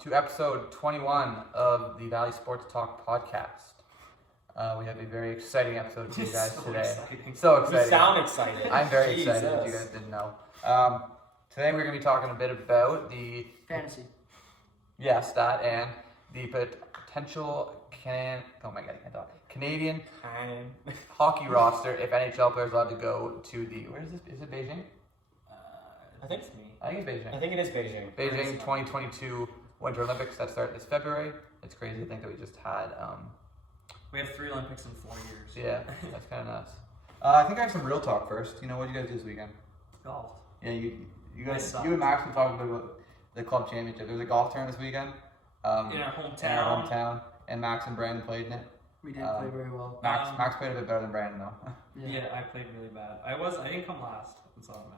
to episode 21 of the Valley Sports Talk podcast. We have a very exciting episode for you guys today. So exciting. You sound excited. I'm very excited, if you guys didn't know. Today we're going to be talking a bit about the... Fantasy. Yes, that, and the potential Canadian hockey roster if NHL players allowed to go to the... Where is this? Is it Beijing? I think it's me. I think it's Beijing. I think it is Beijing. Beijing 2022 Winter Olympics that start this February. It's crazy to think that we just had... We have 3 Olympics in 4 years. Yeah, that's kind of nuts. I think I have some real talk first. You know, what did you guys do this weekend? Golf. Yeah, you guys, you and Max were talking about the club championship. There was a golf tournament this weekend. In our hometown. In our hometown. And Max and Braden played in it. We didn't play very well. Max played a bit better than Braden, though. Yeah, I played really bad. I didn't come last. That's all that matters.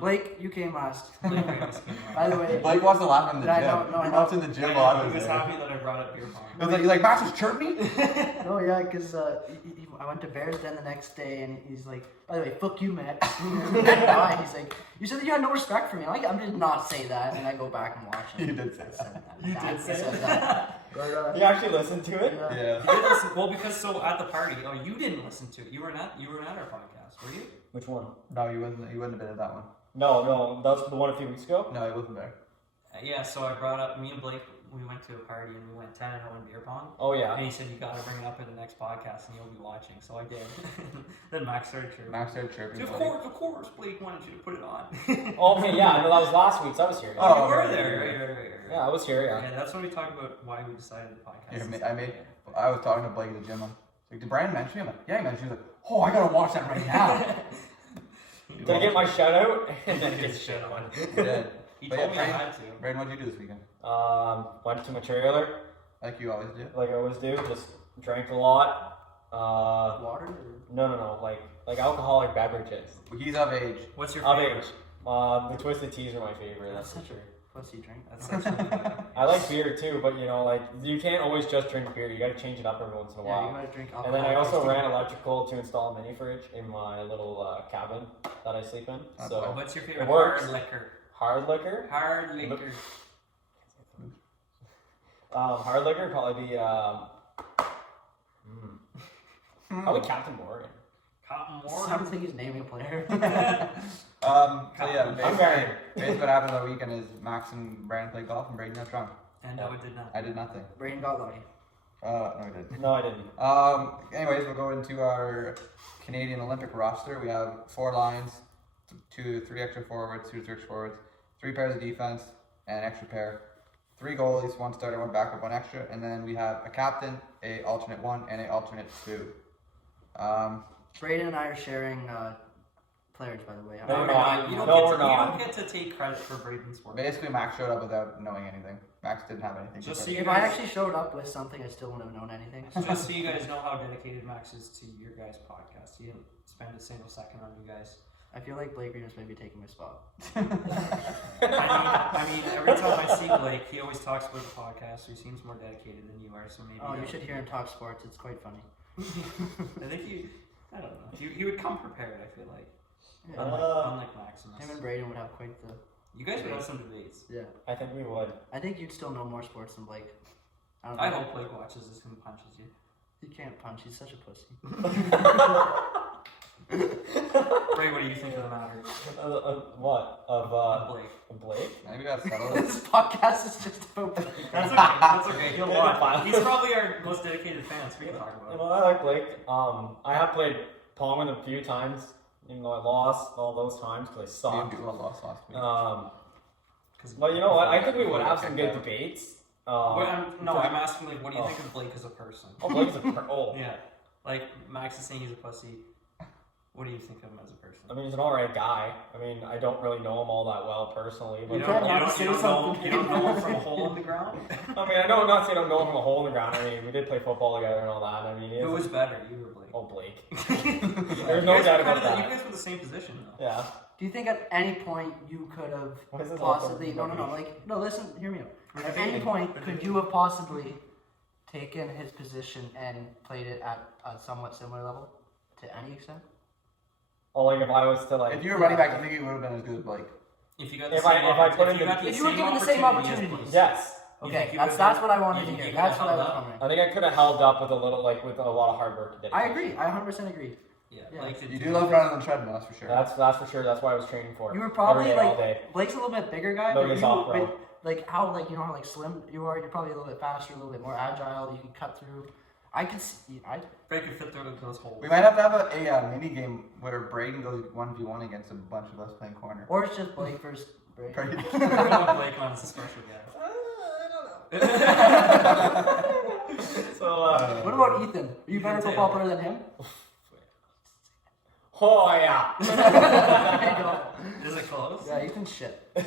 Blake, you came last. Blake almost came last. By the way, Blake wasn't laughing in the gym. I He was in the gym while I He was was there. happy that I brought up beer pong. You're like, Max was chirping me? No, yeah, because I went to Bears Den the next day, and he's like, by the way, fuck you, Matt. He's like, you said that you had no respect for me. I'm like, I did not say that. And I go back and watch it. You did say that. You did say that. But, You actually listened to it? Yeah. You did listen, well, because at the party, you didn't listen to it. You were not at our podcast, were you? Which one? No, you wouldn't have been at that one. No, that's the one a few weeks ago. No, he wasn't there. Yeah, so I brought up, me and Blake, we went to a party and we went 10-0 in beer pong. Oh yeah. And he said, you gotta bring it up in the next podcast and you'll be watching. So I did. Then Max started chirping. chirping. Of course, Blake wanted you to put it on. Okay, yeah, no, that was last week's. I was here. Oh, you were there. Right. Yeah, I was here. Yeah, Yeah. that's when we talked about why we decided the podcast. I was talking to Blake at the gym. I'm like, did Brian mention me? I'm like, yeah, he mentioned me. He's like, oh, I gotta watch that right now. Did I get my shout out? And then get shit on. Yeah. He But told me I Braden- had to. Braden, what'd you do this weekend? Went to my trailer, Like you always do. like I always do. Just drank a lot. water? No, like alcoholic beverages. He's of age. What's your Of favorite? age. The twisted teas are my favorite. That's for Such a sure. pussy drink. That's such I like beer too, but you know, like you can't always just drink beer. You got to change it up every once in a Yeah, while. you gotta drink alcohol. And then I also ran electrical to install a mini fridge in my little cabin that I sleep in. So What's your favorite It works. hard liquor? hard liquor. Hard liquor. Hard liquor would probably be probably Captain Morgan. Cotton Sounds Morgan. like he's naming a player. So yeah, I'm basically married. what happened on the weekend is Max and Brandon played golf and Braden got drunk. And no, it did not. I did nothing. Braden got lucky. No, I didn't. No, I didn't. Anyways, we'll go into our Canadian Olympic roster. We have 4 lines, 3 extra forwards, 2 extra forwards, 3 pairs of defense, and an extra pair. 3 goalies, 1 starter, 1 backup, 1 extra, and then we have a captain, a alternate 1, and a alternate 2. Braden and I are sharing players, by the way. No, We're no, not. You no, don't we're not. get to take credit for Braden's work. Basically, Max showed up without knowing anything. Max didn't have anything. Just to so say. you If I guys- actually showed up with something, I still wouldn't have known anything. Just so you guys know how dedicated Max is to your guys' podcast. He didn't spend a single second on you guys. I feel like Blake Green is maybe taking my spot. I mean, every time I see Blake, he always talks about the podcast, so he seems more dedicated than you are. So maybe. Oh, you should hear him talk sports. It's quite funny. I think I don't know. He would come prepared. I feel like. Yeah. Unlike Maximus. Him and Braden would have quite the... You guys would have some debates. Yeah. I think we would. I think you'd still know more sports than Blake. I don't I know. hope Blake watches this and punches you. He can't punch. He's such a pussy. Ray, what do you think of the matter? What? Of Blake. Blake? I think we gotta settle This this. podcast is just about Blake. That's okay. That's okay. He'll watch. Fine. He's probably our most dedicated fan, so we can talk about it. Well, I like Blake. I have played pong with him a few times, even though I lost all those times because I We sucked. lost last week. Well, you know what? I think we would have some good debates. I'm asking like, what do you think of Blake as a person? Oh, Blake's a Yeah, like Max is saying he's a pussy. What do you think of him as a person? I mean, he's an alright guy. I mean, I don't really know him all that well personally, but You can't don't not say know something. you don't know him from a hole in the ground. I mean, I know I'm not saying I'm going from a hole in the ground. I mean, we did play football together and all that. I mean, Who was better, you or Blake? Oh, Blake. You There's guys no were doubt kind about of that. You guys were the same position though. Yeah. Do you think at any point you could have What is this possibly... all No, about? like... No, listen, hear me out. We're At debating. any point, could you have possibly taken his position and played it at a somewhat similar level? To any extent? Oh, like if I was to like. If you were running back, I think you would have been as good as Blake. If you got the If same I put him in- If you were given the same opportunity as opportunities. Blake. Yes. Okay, you that's could've- what I wanted to you hear. could've That's what I held was up? wondering. I think I could have held up with a little, like, with a lot of hard work and I dedication. agree. I 100% agree. Yeah, Yeah. Blake did You too. do love running on the treadmill, that's for sure. That's for sure. That's what I was training for. You were probably every day, all like day. Blake's a little bit bigger guy, No but days you, off, bro. but, like how like you know how like slim you are. You're probably a little bit faster, a little bit more agile. You can cut through. I could see. Blake could fit through those holes. We might have to have a mini game where Braden goes 1v1 against a bunch of us playing corner. Or it's just Blake versus Brady. Right. We're gonna Blake on as a special guest. So, What about Ethan? Are you a better Ethan football Taylor. player than him? oh yeah. There you go. Is it close? Yeah, Ethan's shit. So,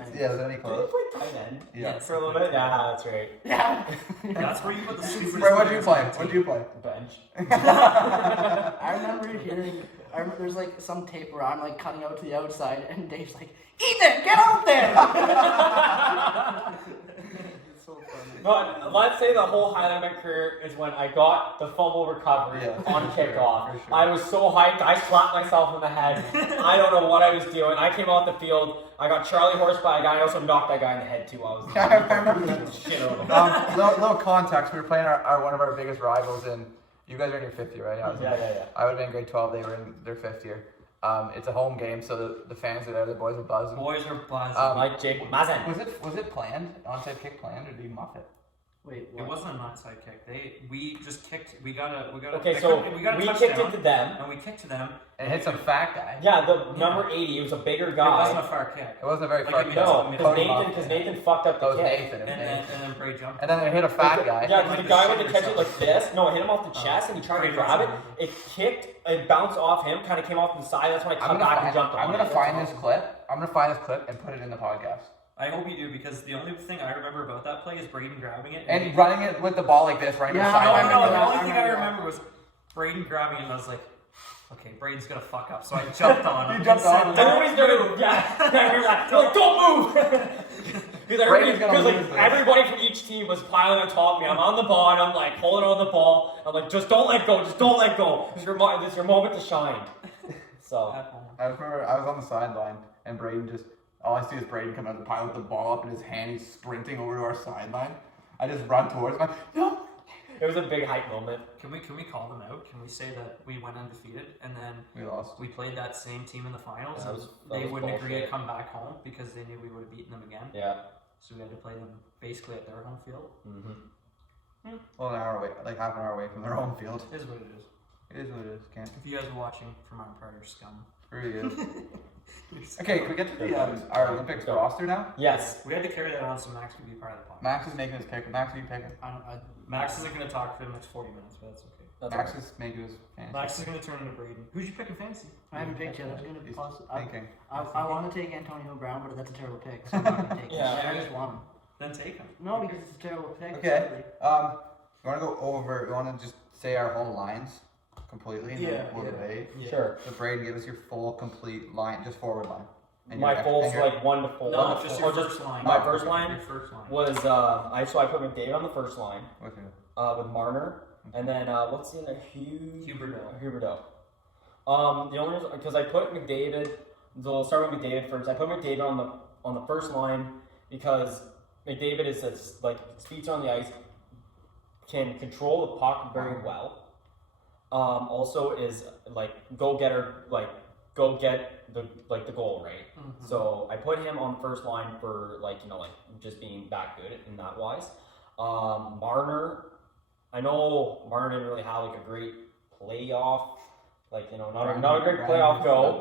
nice. Yeah, is there any Did close? he play tight end? Yeah. For a little bit. Yeah, that's right. Yeah. That's where you put the stupid. Wait, what'd you play? What'd you play? Bench. I remember hearing. I remember there's like some tape where I'm like cutting out to the outside, and Dave's like, "Ethan, get out there!" It's so funny. But let's say the whole highlight of my career is when I got the fumble recovery Yeah, on for sure, kickoff. for sure. I was so hyped. I slapped myself in the head. I don't know what I was doing. I came out the field. I got Charlie horsed by a guy. I also knocked that guy in the head too. I was I remember that. shit out of him. Little context, we were playing one of our biggest rivals in, you guys are in your 5th year, right? Yeah. I would have been in grade 12, they were in their 5th year. It's a home game, so the fans are there, the boys are buzzing. Boys are buzzing. Like Jake Mazen. Was it planned? Onside kick planned, or did you muff it? Wait, It what? wasn't an onside kick. We just kicked. We got a. Okay, so we got a we touchdown, kicked it to them. and we kicked to them. And hit some fat guy. Yeah, the number 80. It was a bigger It wasn't a guy. far kick. It wasn't a very Like, far it kick. was- No, Totally because Nathan fucked up That the was kick. Nathan. And then Bray jumped. And then it hit a fat guy. Yeah, because the guy went to catch it Yourself. like this. No, it hit him off the chest, and he tried to Braden grab it. was- It kicked. It bounced off him. Kind of came off to the side. That's when I cut back and jumped on I'm gonna it. find this clip. I'm gonna find this clip and put it in the podcast. I hope you do, because the only thing I remember about that play is Braden grabbing it. And running it with the ball like this, right? Yeah, to the I No, sideline. remember no, the that. only I thing I remember that. remember was Braden grabbing it, and I was like, okay, Braden's gonna fuck up. So I jumped on him. You jumped and on said, him. "Don't Everybody's gonna move." yeah. I remember that. They're like, don't move. Braden's gonna Because like lose this. everybody from each team was piling on top of me. I'm on the ball and I'm like holding on the ball. I'm like, just don't let go. Just don't let go. This is your moment to shine. So At home. I remember I was on the sideline and Braden just, all I see is Braden come out of the pile with the ball up in his hand. He's sprinting over to our sideline. I just run towards him. I'm like, no. it was a big hype moment. Can we call them out? Can we say that we went undefeated and then We lost. we played that same team in the finals? That and was they wouldn't agree to bullshit. come back home because they knew we would have beaten them again. Yeah. So we had to play them basically at their home field. Mm-hmm. Well, an hour away, like half an hour away from their home field. It is what it is. It is what it is. Can't. If you guys are watching from our prior scum. It really is. Okay, can we get to the our Olympics roster now? Yes. We had to carry that on so Max could be part of the podcast. Max is making his pick. Max, are you picking? Max isn't going to talk for the next 40 minutes, but that's okay. That's Max okay. is making his fantasy. Max is going to turn into Braden. Who'd you pick in fantasy? I haven't picked yet. I was gonna He's pause. I thinking. want to take Antonio Brown, but that's a terrible pick. So I'm not gonna take it. Yeah. I just want him. Then take him. No, because it's a terrible pick. Okay. Sadly. We want to go over. We want to just say our whole lines completely, and then we'll debate. Yeah. Sure. So Braden, give us your full, complete line, just forward line. And My your- full and your- like 1 to 4. No, just your or first line. My first line Your first line. was I put McDavid on the first line with who? with Marner, and then what's the other Huberdeau. Huberdeau. The only reason because I put McDavid. So we'll start with McDavid first. I put McDavid on the first line because McDavid is like his feet on the ice, can control the puck very well. Also is like go getter, like go get the goal, right? Mhm. So I put him on the first line for like just being that good in that wise. Marner, I know Marner didn't really have like a great playoff, not a great playoff go.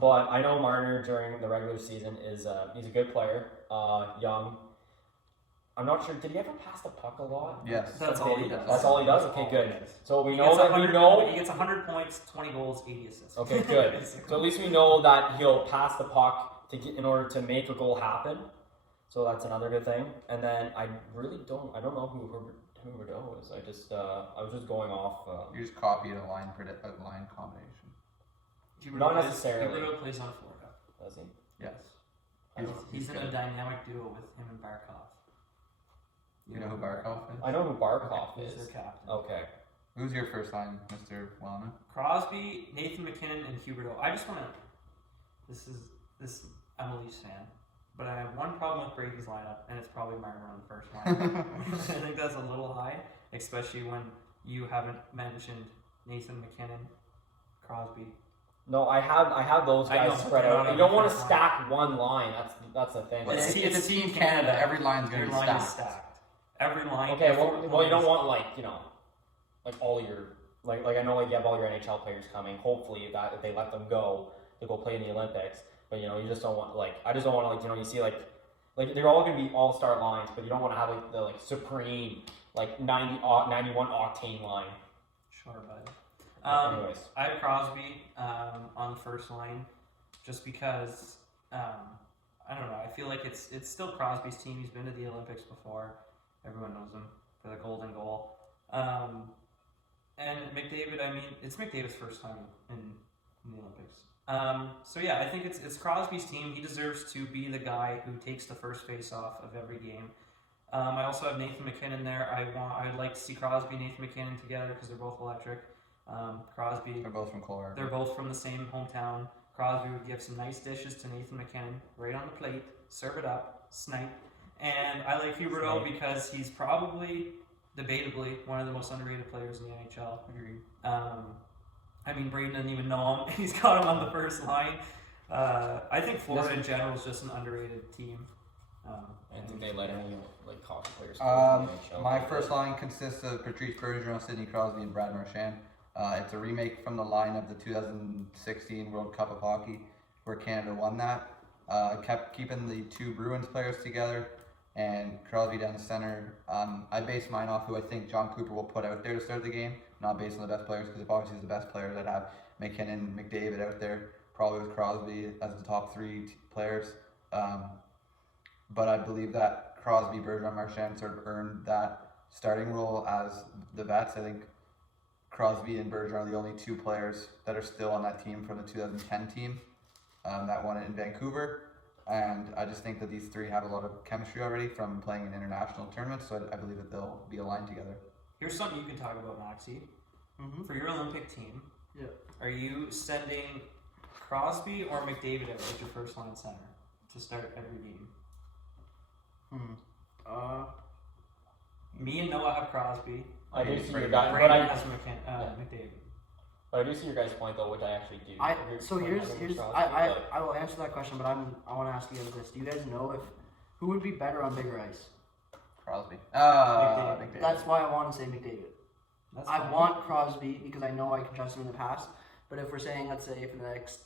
But I know Marner during the regular season is he's a good player, young. I'm not sure. Did he ever pass the puck a lot? Yes. That's all he does. That's all he does. Okay, good. So we He know gets that 100 He gets 100 points, 20 goals, 80 assists. Okay, good. So at least we know that he'll pass the puck in order to make a goal happen. So that's another good thing. And then I don't know who Huberdeau is. I was just going off. You just copied a line combination. Not necessarily. Huberdeau plays on Florida. Does he? Yes. He's in a dynamic duo with him and Barkov. You know who Barkov is? I know who Barkov He's is. their captain. Okay. Who's your first line, Mr. Wellman? Crosby, Nathan McKinnon, and Huberdeau. I just want to. I'm a Leafs fan. but I have one problem with Brady's lineup, and it's probably Marner on the first line. I think that's a little high, especially when you haven't mentioned Nathan McKinnon, Crosby. No, I have those I guys know, spread but out. not You don't on want the to first stack one line. That's the thing. Well, It's it's Team Team Canada. Every line's gonna Your be line is stacked. stacked. Every line. Okay, every well, you don't line want like all your like I know like you have all your NHL players coming. Hopefully that if they let them go to go play in the Olympics, but you just don't want I just don't want to you see like they're all gonna be all-star lines, but you don't want to have the supreme 91 octane line. Sure, bud. Anyways, I have Crosby on the first line, just because I don't know. I feel like it's still Crosby's team. He's been to the Olympics before. Everyone knows him for the golden goal. And McDavid, I mean, it's McDavid's first time in the Olympics. So yeah, I think it's Crosby's team. He deserves to be the guy who takes the first face-off of every game. I also have Nathan McKinnon there. I'd like to see Crosby and Nathan McKinnon together because they're both electric. Crosby. They're both from Colorado. They're both from the same hometown. Crosby would give some nice dishes to Nathan McKinnon, right on the plate, serve it up, snipe. And I like Huberdeau because he's probably, debatably, one of the most underrated players in the NHL. Agreed. I mean, Braden didn't even know him. He's got him on the first line. I think Florida in general is just an underrated team. I think they let any hockey players. Go in the NHL. My first line consists of Patrice Bergeron, Sidney Crosby, and Brad Marchand. It's a remake from the line of the 2016 World Cup of Hockey, where Canada won that. Kept keeping the two Bruins players together, and Crosby down the center. I base mine off who I think John Cooper will put out there to start the game, not based on the best players, because if obviously he's the best players, I'd have McKinnon, McDavid out there, probably with Crosby as the top three players. But I believe that Crosby, Bergeron, Marchand sort of earned that starting role as the vets. I think Crosby and Bergeron are the only two players that are still on that team from the 2010 team that won it in Vancouver. And I just think that these three have a lot of chemistry already from playing in international tournaments, so I believe that they'll be aligned together. Here's something you can talk about, Maxie. Mm-hmm. For your Olympic team, Yeah. are you sending Crosby or McDavid out as your first line center to start every game? Me and Noah have Crosby. I do see your Braden. guy, Braden has McDavid. but I do see your guys' point though, which I actually do. So here's I will answer that question, but I want to ask you guys this: do you guys know who would be better on bigger ice? Crosby. McDavid. That's why I want to say McDavid. That's I fine. want Crosby because I know I can trust him in the past. But if we're saying, let's say, for the next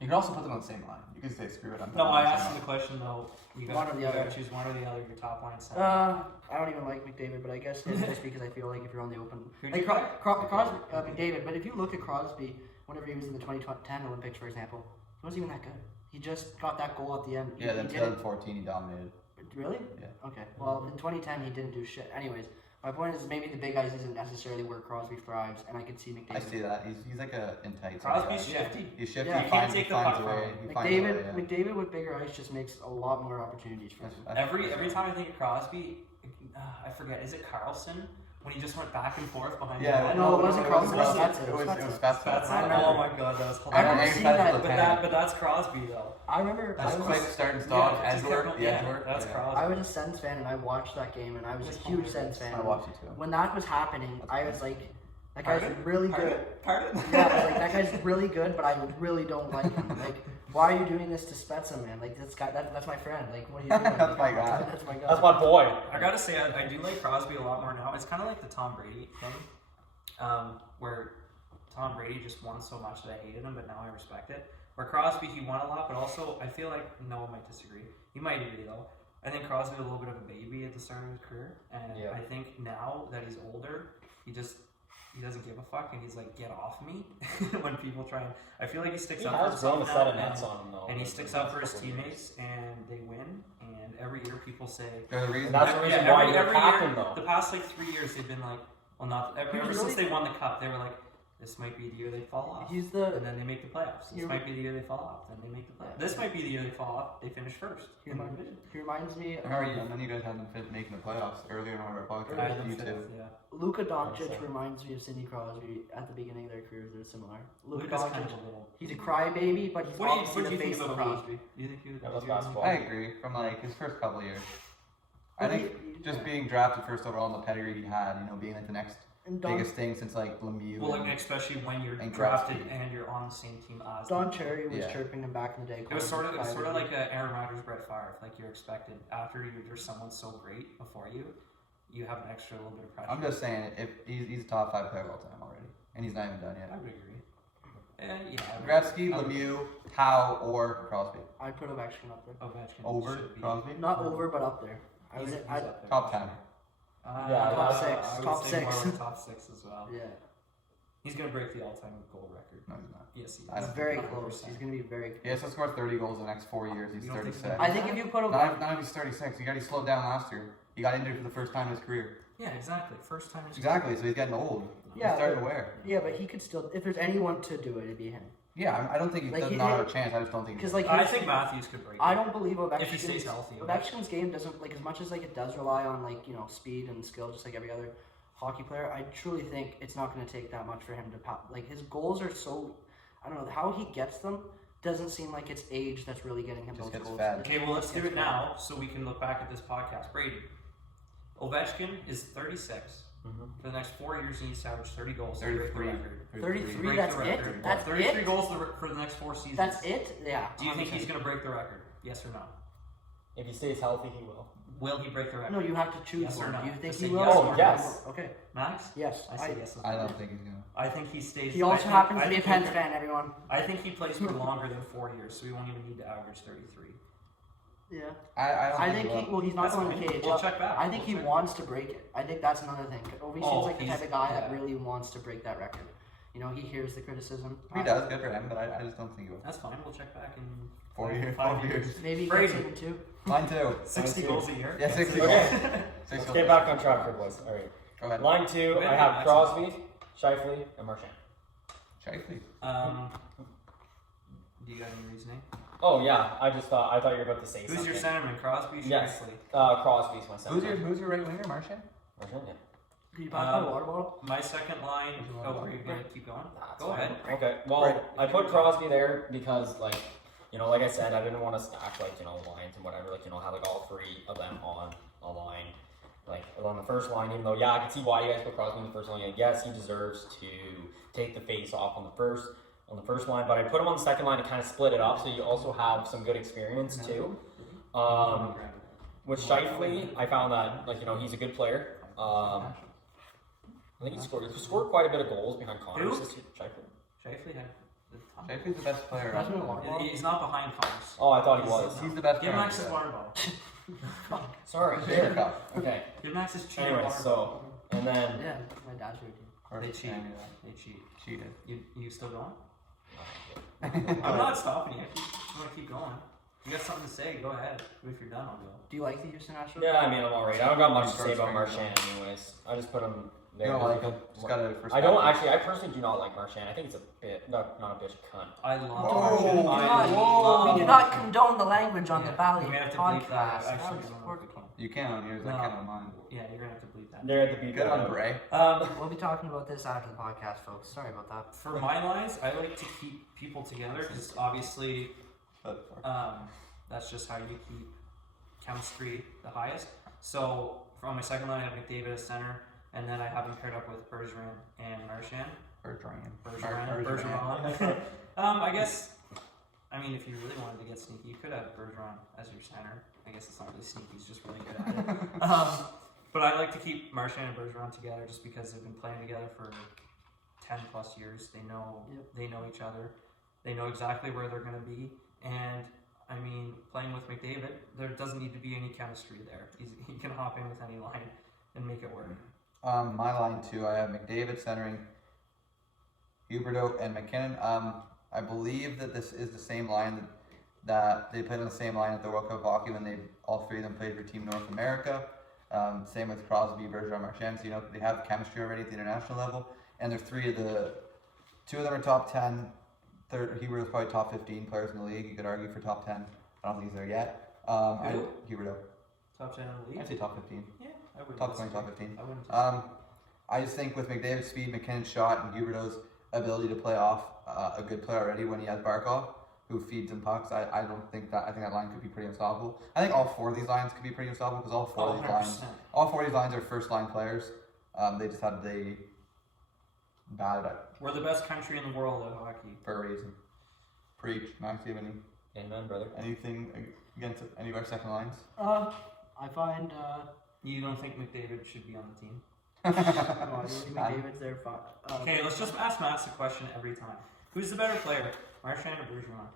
You can also put them on the same line. You can say screw it. No, I asked him the question though. You One or the other. gotta choose one or the other. Your top line center. I don't even like McDavid, but I guess it's just because I feel like if you're on the open, Who'd like you Crosby, McDavid. But if you look at Crosby, whenever he was in the 2010 Olympics, for example, he wasn't even that good. He just got that goal at the end. Yeah, then he didn't. 2014 he dominated. Really? Yeah. Okay. Well, in 2010 he didn't do shit. Anyways, my point is maybe the big ice isn't necessarily where Crosby thrives, and I could see McDavid. I see that. He's like a in tight. Crosby's guy. shifty. He's shifty. Yeah. He You can't finds, take he the finds puck a way. from He finds a way, yeah. McDavid with bigger ice just makes a lot more opportunities for him. Every time I think of Crosby, I forget. Is it Carlson when he just went back and forth behind? the Yeah, net? No, it wasn't Carlson, It was Spencer. it was That's Spencer. I remember. oh my god, that was I remember hilarious. seeing that, But that's Crosby though. I remember. That's I was quick start and stop. Yeah, Edge just work. kept- The edge yeah, work. that's yeah. Crosby. I was a Sens fan and I watched that game and I was a huge Sens fan. I watched it too. When that was happening, I was like, that guy's Pardon? really good. Pardon? Yeah, I was like, that guy's really good, but I really don't like him. Like, why are you doing this to Spezza, man? Like, that's my friend. Like, what are you doing? That's my guy. That's my guy. That's my boy. I gotta say, I do like Crosby a lot more now. It's kind of like the Tom Brady thing, where Tom Brady just won so much that I hated him, but now I respect it. Where Crosby, he won a lot, but also I feel like Noah might disagree. He might agree though. I think Crosby was a little bit of a baby at the start of his career, and Yeah. I think now that he's older, he doesn't give a fuck, and he's like, get off me when people try and. I feel like he sticks He up for has grown a himself set of now, nets on him though. and he sticks up for his teammates, and they win. And every year people say, They're the reason. And that's the reason yeah, why every you're captain year, though. the past like 3 years, they've been like, well, not ever since they won the cup, they were like, this might be the year they fall off. He's the. And then they make the playoffs. This might be the year they fall off. Then they make the playoffs. This might be the year they fall off. They finish first in the division. He reminds me. How are you? None of you guys haven't finished making the playoffs earlier in one of our They're podcasts. in You the too. fifth, yeah. Luka Doncic Understand. reminds me of Sidney Crosby at the beginning of their careers. They're similar. Luka Luka's Doncic, kind of a little. he's a crybaby, but he's What do obviously you the think face of about the league. Crosby? Do you think he would? Yeah, that's do you- basketball. I agree. From like his first couple of years, I But think he- just yeah. being drafted first overall and the pedigree he had, being like the next And Don, biggest thing since like Lemieux. Well, and- like, especially when you're and drafted Gretzky. and you're on the same team as. Don them. Cherry was Yeah. chirping him back in the day. It was calling him sort of crybaby. like Aaron Rodgers, Brett Favre. Like you're expected after there's someone so great before you, you have an extra little bit of pressure. I'm just saying, if he's a top 5 player of all time already, and he's not even done I yet. would agree. Yeah. Gretzky, Lemieux, Howe, or Crosby. I'd put Ovechkin up there. Ovechkin Over should be. Crosby. Not over, but up there. He's I'd, up there. Top 10. Yeah, top I six. would Top say six. more like top 6 as well. yeah, He's gonna break the all-time goal record. No, he's not. Yes, he I is. he's very 100%. close. He's gonna be very close. He has to score 30 goals in the next 4 years. He's You don't think 36. so? I think if you put Not him, if he's 36. He slowed down last year. He got injured for the first time in his career. Yeah, exactly. First time. in his Exactly, so he's getting old. Yeah, He's starting to wear. yeah, but he could still. If there's anyone to do it, it'd be him. Yeah, I don't think he Like, does he- not have a chance. I just don't think. Because like I his- think Matthews could break. I it. don't believe Ovechkin. If he stays healthy, Ovechkin's game doesn't like as much as like it does rely on like speed and skill, just like every other hockey player. I truly think it's not going to take that much for him to pop. Like his goals are so, I don't know how he gets them. Doesn't seem like it's age that's really getting him Just those gets goals. fed. Okay, well, let's do it now so we can look back at this podcast. Brady. Ovechkin is 36. Mhm. For the next 4 years, he needs to average 30 goals to break the 33. record. 33. Break That's the it. record. That's 33 it. goals for the next 4 seasons. That's it. Yeah. Do you think he's 100%. going to break the record? Yes or no? If he stays healthy, he will. Will he break the record? No, you have to choose Yes or one. no? Do you think Just he say will? yes or no. yes. Okay. Max? Yes. I say yes. as I well. don't think he's gonna. I think he stays. He also I think- happens I to be a think Pens he- fan. Everyone. I think he plays for longer than 4 years, so he won't even need to average 33. Yeah. I don't I think think he he. will. Well, he's not That's going fine. to KHL. We'll check back. I think he We'll check. wants to break it. I think that's another thing. Ovi Oh, seems like the he's- type of guy that yeah. really wants to break that record. He hears the criticism. He does, good for him, but I just don't think he will. That's fine. We'll check back in 4 years. 5 4 years. Maybe he Brady. gets even two. Mine too. 60 Mine too. goals a year. Yeah, 60 Okay. goals. Let's get back on track here, boys. All right. Go ahead. Line 2, I have Crosby, Shifley, and Marchand. Shifley. Do you got any reasoning? Oh yeah, I thought you were about to say Who's something. your centerman? Crosby, Yes. Shifley? Crosby's my second. Who's your right winger, Martian? Marchand, yeah. Did you pass my water bottle? My second line. Oh, are you gonna keep going? That's Go fine. ahead. Okay. Well, I put Crosby there because, like I said, I didn't want to stack lines and whatever. Have all 3 of them on a line. On the first line, even though I can see why you guys put Crosby in the first line. Yes, he deserves to take the face off on the first line, but I put him on the second line to kind of split it up, so you also have some good experience too. With Shifley, I found that he's a good player. I think he scored quite a bit of goals behind Connors this year. Shifley. Shifley had the top. Shifley's the best player. Pass me the water bottle. He's not behind Connors. Oh, I thought he was. He's the best Give player. Max his water bottle. Sorry. Shaker Cup. Okay. Give Max his cheating Anyway, water so and then Yeah, my dad's routine. Or They cheat. Canada. They cheat. Cheated. You still going? I'm not stopping you. I'm gonna keep going. You got something to say? Go ahead. If you're done, I'll go. Do you like the Houston Astros? yeah, I mean I'm alright. I don't got much to First say about finger. Marchand anyways. I just put him You there. don't like him? Just gotta respect I don't him. actually. I personally do not like Marchand. I think it's a bit not a bitch, cunt. I love. Whoa. We do I not- love- We do not condone the language on the Yeah, Valley we have to bleep that. podcast. Actually, That was we don't poor- know if we can. You can on yours, I No. can on mine. Yeah, you're gonna have to bleep that. They're at the beat. Good on Bray. We'll be talking about this after the podcast, folks. Sorry about that. For my lines, I like to keep people together because obviously that's just how you keep chemistry the highest. So on my second line, I have McDavid as center, and then I have him paired up with Bergeron and Marchand. Bergeron. I guess. I mean, if you really wanted to get sneaky, you could have Bergeron as your center. I guess it's not really sneaky; he's just really good at it. But I like to keep Marchand and Bergeron together just because they've been playing together for 10 plus years. They know they know each other. They know exactly where they're going to be. And I mean, playing with McDavid, there doesn't need to be any chemistry there. He can hop in with any line and make it work. My line 2, I have McDavid centering Huberdeau and McKinnon. I believe that this is the same line that they played on the same line at the World Cup of Hockey when all 3 of them played for Team North America. Same with Crosby, Bergeron, Marchand. So they have chemistry already at the international level. And there's 2 of them are top 10. Huberdeau's probably top 15 players in the league. You could argue for top 10. I don't think he's there yet. Who? Huberdeau. Top 10 in the league? I'd say top 15. Yeah, I wouldn't top 20, disagree. top 15. I wouldn't disagree. I just think with McDavid's speed, McKinnon's shot, and Huberdeau's ability to play off a good player already when he has Barkov, who feeds him pucks, I don't think that. I think that line could be pretty unstoppable. I think all four of these lines could be pretty unstoppable because all four of these lines are first line players. They just had the bad We're the best country in the world at hockey. for a reason. Preach. Max, do you have Amen, brother. anything against any of our second lines? I find You don't think McDavid should be on the team? no, I think McDavid's there. Okay, let's just ask Max a question every time. Who's the better player, Marchand or Bergeron?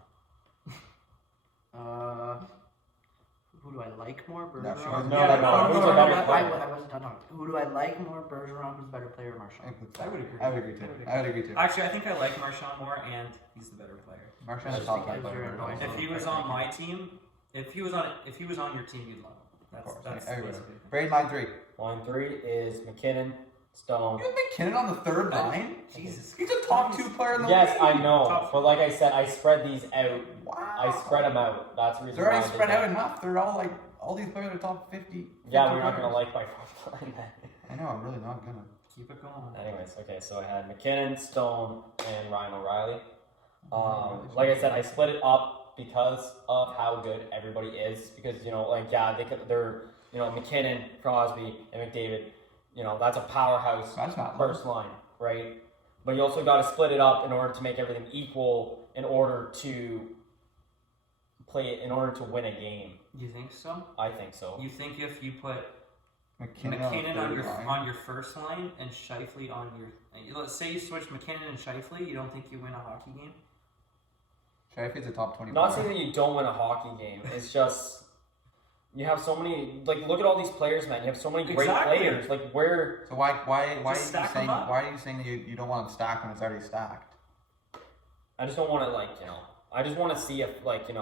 Who do I like more, No, Bergeron? No, who's a better player? I wasn't done talking. Who do I like more, Bergeron? Who's a better player, Marchand? I would agree. I would agree too. I would agree too. Actually, I think I like Marchand more, and he's the better player. Marchand is I top think five you're player. annoying. If he was on my team, if he was on your team, you'd love him. Of course, That's everybody. basically. Braden, line 3. Line 3 is McKinnon, Stone. You have McKinnon on the third line? Jesus. He's a top 2 player in the Yes, league. I know, Top- but like I said, I spread these out. Wow. I spread them out. That's the reason They're why I already did spread that. out enough. They're all like, all these players are top 50. Yeah, we're not gonna 50 like my fourth line then. I know, I'm really not gonna. Keep it going. Anyways, okay, so I had McKinnon, Stone, and Ryan O'Reilly. Like I said, I split it up because of how good everybody is. Because they're McKinnon, Crosby, and McDavid. That's a powerhouse That's not first line, right? But you also got to split it up in order to make everything equal, in order to win a game. You think so? I think so. You think if you put McKinnon on your first line and Scheifele on your, let's say you switch McKinnon and Scheifele, you don't think you win a hockey game? Scheifele's a top 20 Not player. saying that you don't win a hockey game. It's just you have so many. Like, look at all these players, man. You have so many great Exactly. players. Like, where So why are Just you stack saying them up. why are you saying that you don't want them stacked when it's already stacked? I just don't want to I just want to see if I That's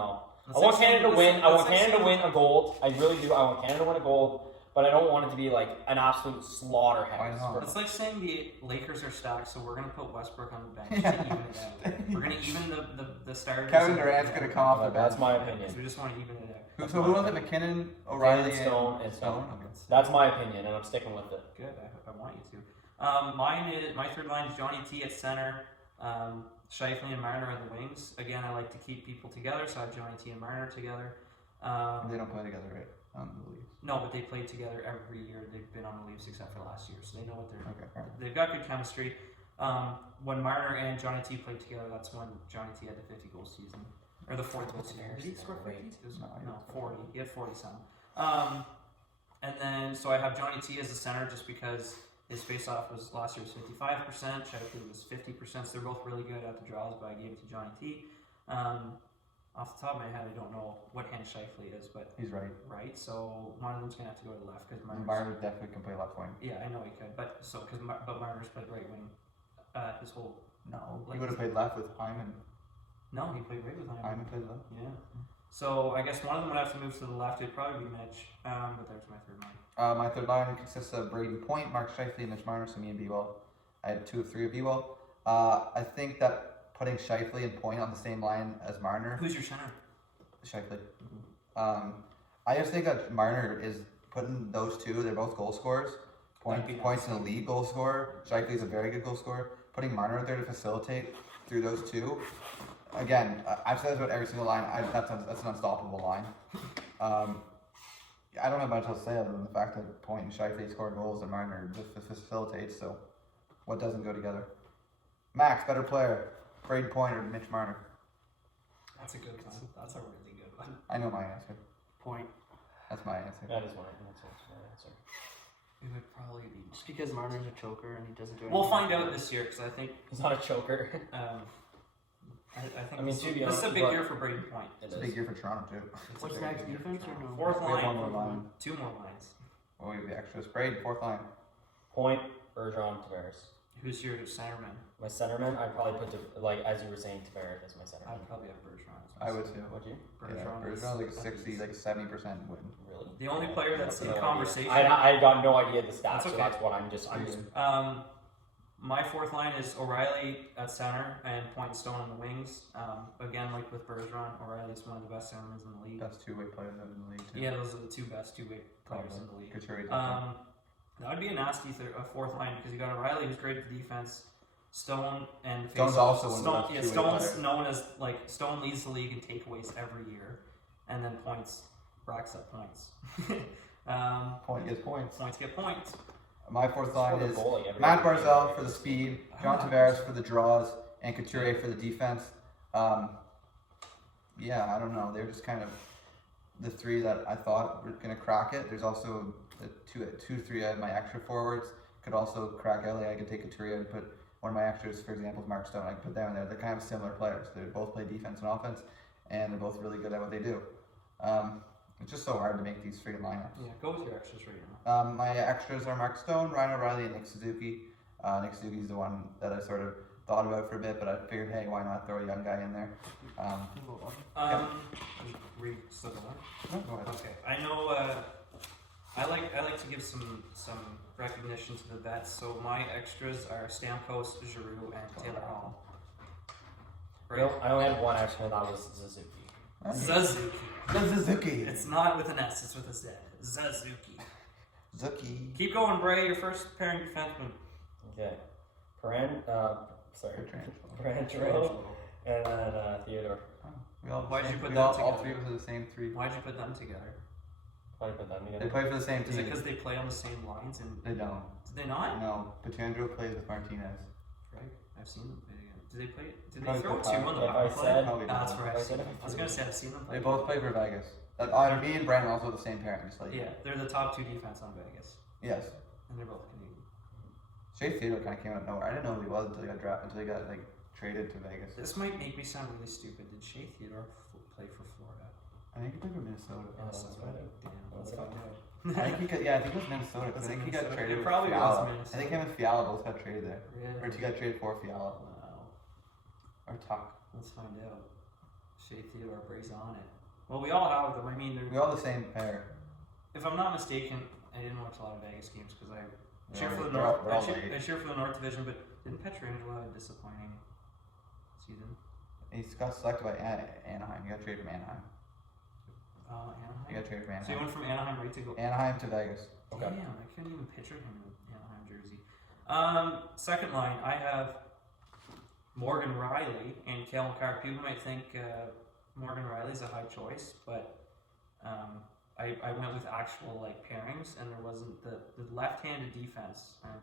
want like Canada to saying- win. I that's want like Canada to saying- win a gold. I really do. I want Canada to win a gold. But I don't want it to be like an absolute Why slaughterhouse. not? It's like saying the Lakers are stacked, so we're gonna put Westbrook on the bench to even it out. We're gonna even the starters. Kevin Durant's gonna come off the bench. That's my Yeah, opinion. because we just want to even it out. Who was it? McKinnon, O'Reilly, Stone, and and Stone. Okay. That's my opinion, and I'm sticking with it. Good. I want you to. My third line is Johnny T at center. Scheifele and Marner on the wings. Again, I like to keep people together, so I have Johnny T and Marner together. They don't play together, right? Unbelievable. No, but they played together every year. They've been on the Leafs except for last year, so they know what they're. Okay. Fair. They've got good chemistry. When Marner and Johnny T played together, that's when Johnny T had the 50 goal season, or the 40 goal season. Did he score 50? No, 40. He had 40 some. And then so I have Johnny T as the center just because his face-off was last year was 55%. Scheifele was 50%. So they're both really good at the draws, but I gave it to Johnny T. Off the top of my head, I don't know what hand Scheifele is, but He's right. so one of them's gonna have to go to the left because Marner definitely can play left wing. Yeah, I know he could, but Marner's played right wing. His whole No, he would have played left with Hyman. no, he played right with him. Hyman played left. Yeah. So I guess one of them would have to move to the left. It'd probably be Mitch. But there's my third line. My third line consists of Braden Point, Mark Scheifele, and Mitch Marner, so me and B-Well. I had 2 of 3 of B-Well. I think that putting Scheifele and Point on the same line as Marner, Who's your center? Scheifele. I just think that Marner is putting those two, they're both goal scorers. That'd be Point's an elite goal scorer. Scheifele's a very good goal scorer. Putting Marner out there to facilitate through those two. Again, I've said this about every single line. That's an unstoppable line. I don't have much else to say other than the fact that Point and Scheifele score goals and Marner just facilitates. So, what doesn't go together? Max, better player, Braden Point or Mitch Marner? That's a good one. That's a really good one. I know my answer. Point. That's my answer. That is my answer. It would probably be. Just because Marner's a choker and he doesn't do anything. We'll find out this year because I think. He's not a choker. I think I mean, to be this is a honest, big but- year for Braden Point. It's a big year for Toronto too. It's a What's very next, big year for defense or Toronto. no? Fourth We have line. one more line. 2 more lines. Oh, we have the extras. Braden, fourth line. Point, Bergeron, Tavares. Who's your centerman? My centerman, I'd probably put, as you were saying, Tavares as my centerman. I'd probably have Bergeron. I would too. Would you? Yeah, Bergeron is- Bergeron's like I think 60, he's- like 70% win. Really? The only player that's in No idea. conversation. I got no idea the stats, That's so okay. that's what I'm just using. My fourth line is O'Reilly at center and Point Stone on the wings. Again, like with Bergeron, O'Reilly's one of the best centermen in the league. Best two-way players in the league too. Yeah, those are the two best two-way players in the league. Couture, That would be a nasty fourth line because you got O'Reilly, who's great at defense. Stone and Stone's also one of the Stone, best yeah, two-way Stone's players. known as like Stone leads the league in takeaways every year, and then points racks up points. Point gets points. Points get points. My fourth line For the is goalie, every Matt game. Barzal for the speed, John Tavares for the draws, and Couture for the defense. Yeah, I don't know. They're just kind of the three that I thought were going to crack it. There's also the three of my extra forwards could also crack it. Like I could take Couture and put one of my extras, for example, is Mark Stone. I could put them in there. They're kind of similar players. They both play defense and offense, and they're both really good at what they do. It's just so hard to make these three lineups. Yeah, go with your extras right now. My extras are Mark Stone, Ryan O'Reilly, and Nick Suzuki. Nick Suzuki's the one that I sort of thought about for a bit, but I figured, hey, why not throw a young guy in there? Still going? No, go ahead. Okay, I know. I like to give some recognition to the vets. So my extras are Stamkos, Giroux, and Taylor Hall. Right? I only had one extra, and that was Suzuki. Suzuki. Suzuki. It's not with an S. It's with a Z. Suzuki. Zuki. Keep going, Bray. Your first pairing defenseman. Okay. Petrangelo, Petrangelo. and then Theodore. We all Why'd you put we them all together? three of us are the same three. Why'd you put them together? Why put them They together? play for the same Is it team. because they play on the same lines? And They don't. did they not? No, Petrangelo plays with Martinez. Right. I've seen them play together. Did they play? Did they Probably throw play two on the If I power play? said- Probably That's not. right. If I said I was gonna say I've seen them play. They both play for Vegas. Me and Brandon also the same pairing. Just like Yeah, they're the top two defense on Vegas, yes. and they're both Canadian. Shea Theodore kind of came out of nowhere. I didn't know who he was until he got drafted. Until he got like traded to Vegas. This might make me sound really stupid. Did Shea Theodore play for Florida? I think he played for Minnesota. That's right. Damn, That's let's right. find out. I think he got, yeah, I think it was Minnesota. 'Cause I Was it think he got Minnesota? traded It with probably was Fiala. I Minnesota. think him and Fiala both got traded there. Really? Or he got traded for Fiala. Wow. Or Tuck. Let's find out. Shea Theodore, Bray's on it. Well, we all have them. I mean, We all the same pair. if I'm not mistaken, I didn't watch a lot of Vegas games because I cheer for the We're all- North. we're all I cheer Vegas. for the North Division, but didn't Petrangelo have a disappointing season? He got selected by Anaheim. He got traded from Anaheim. He Anaheim. got traded from So you Anaheim. went from Anaheim right to go. Anaheim to Vegas. Okay. Damn, I couldn't even picture him in the Anaheim jersey. Second line, I have Morgan Riley and Cale McCarr. People might think Morgan Riley's a high choice, but I went with actual like pairings, and there wasn't the left-handed defense aren't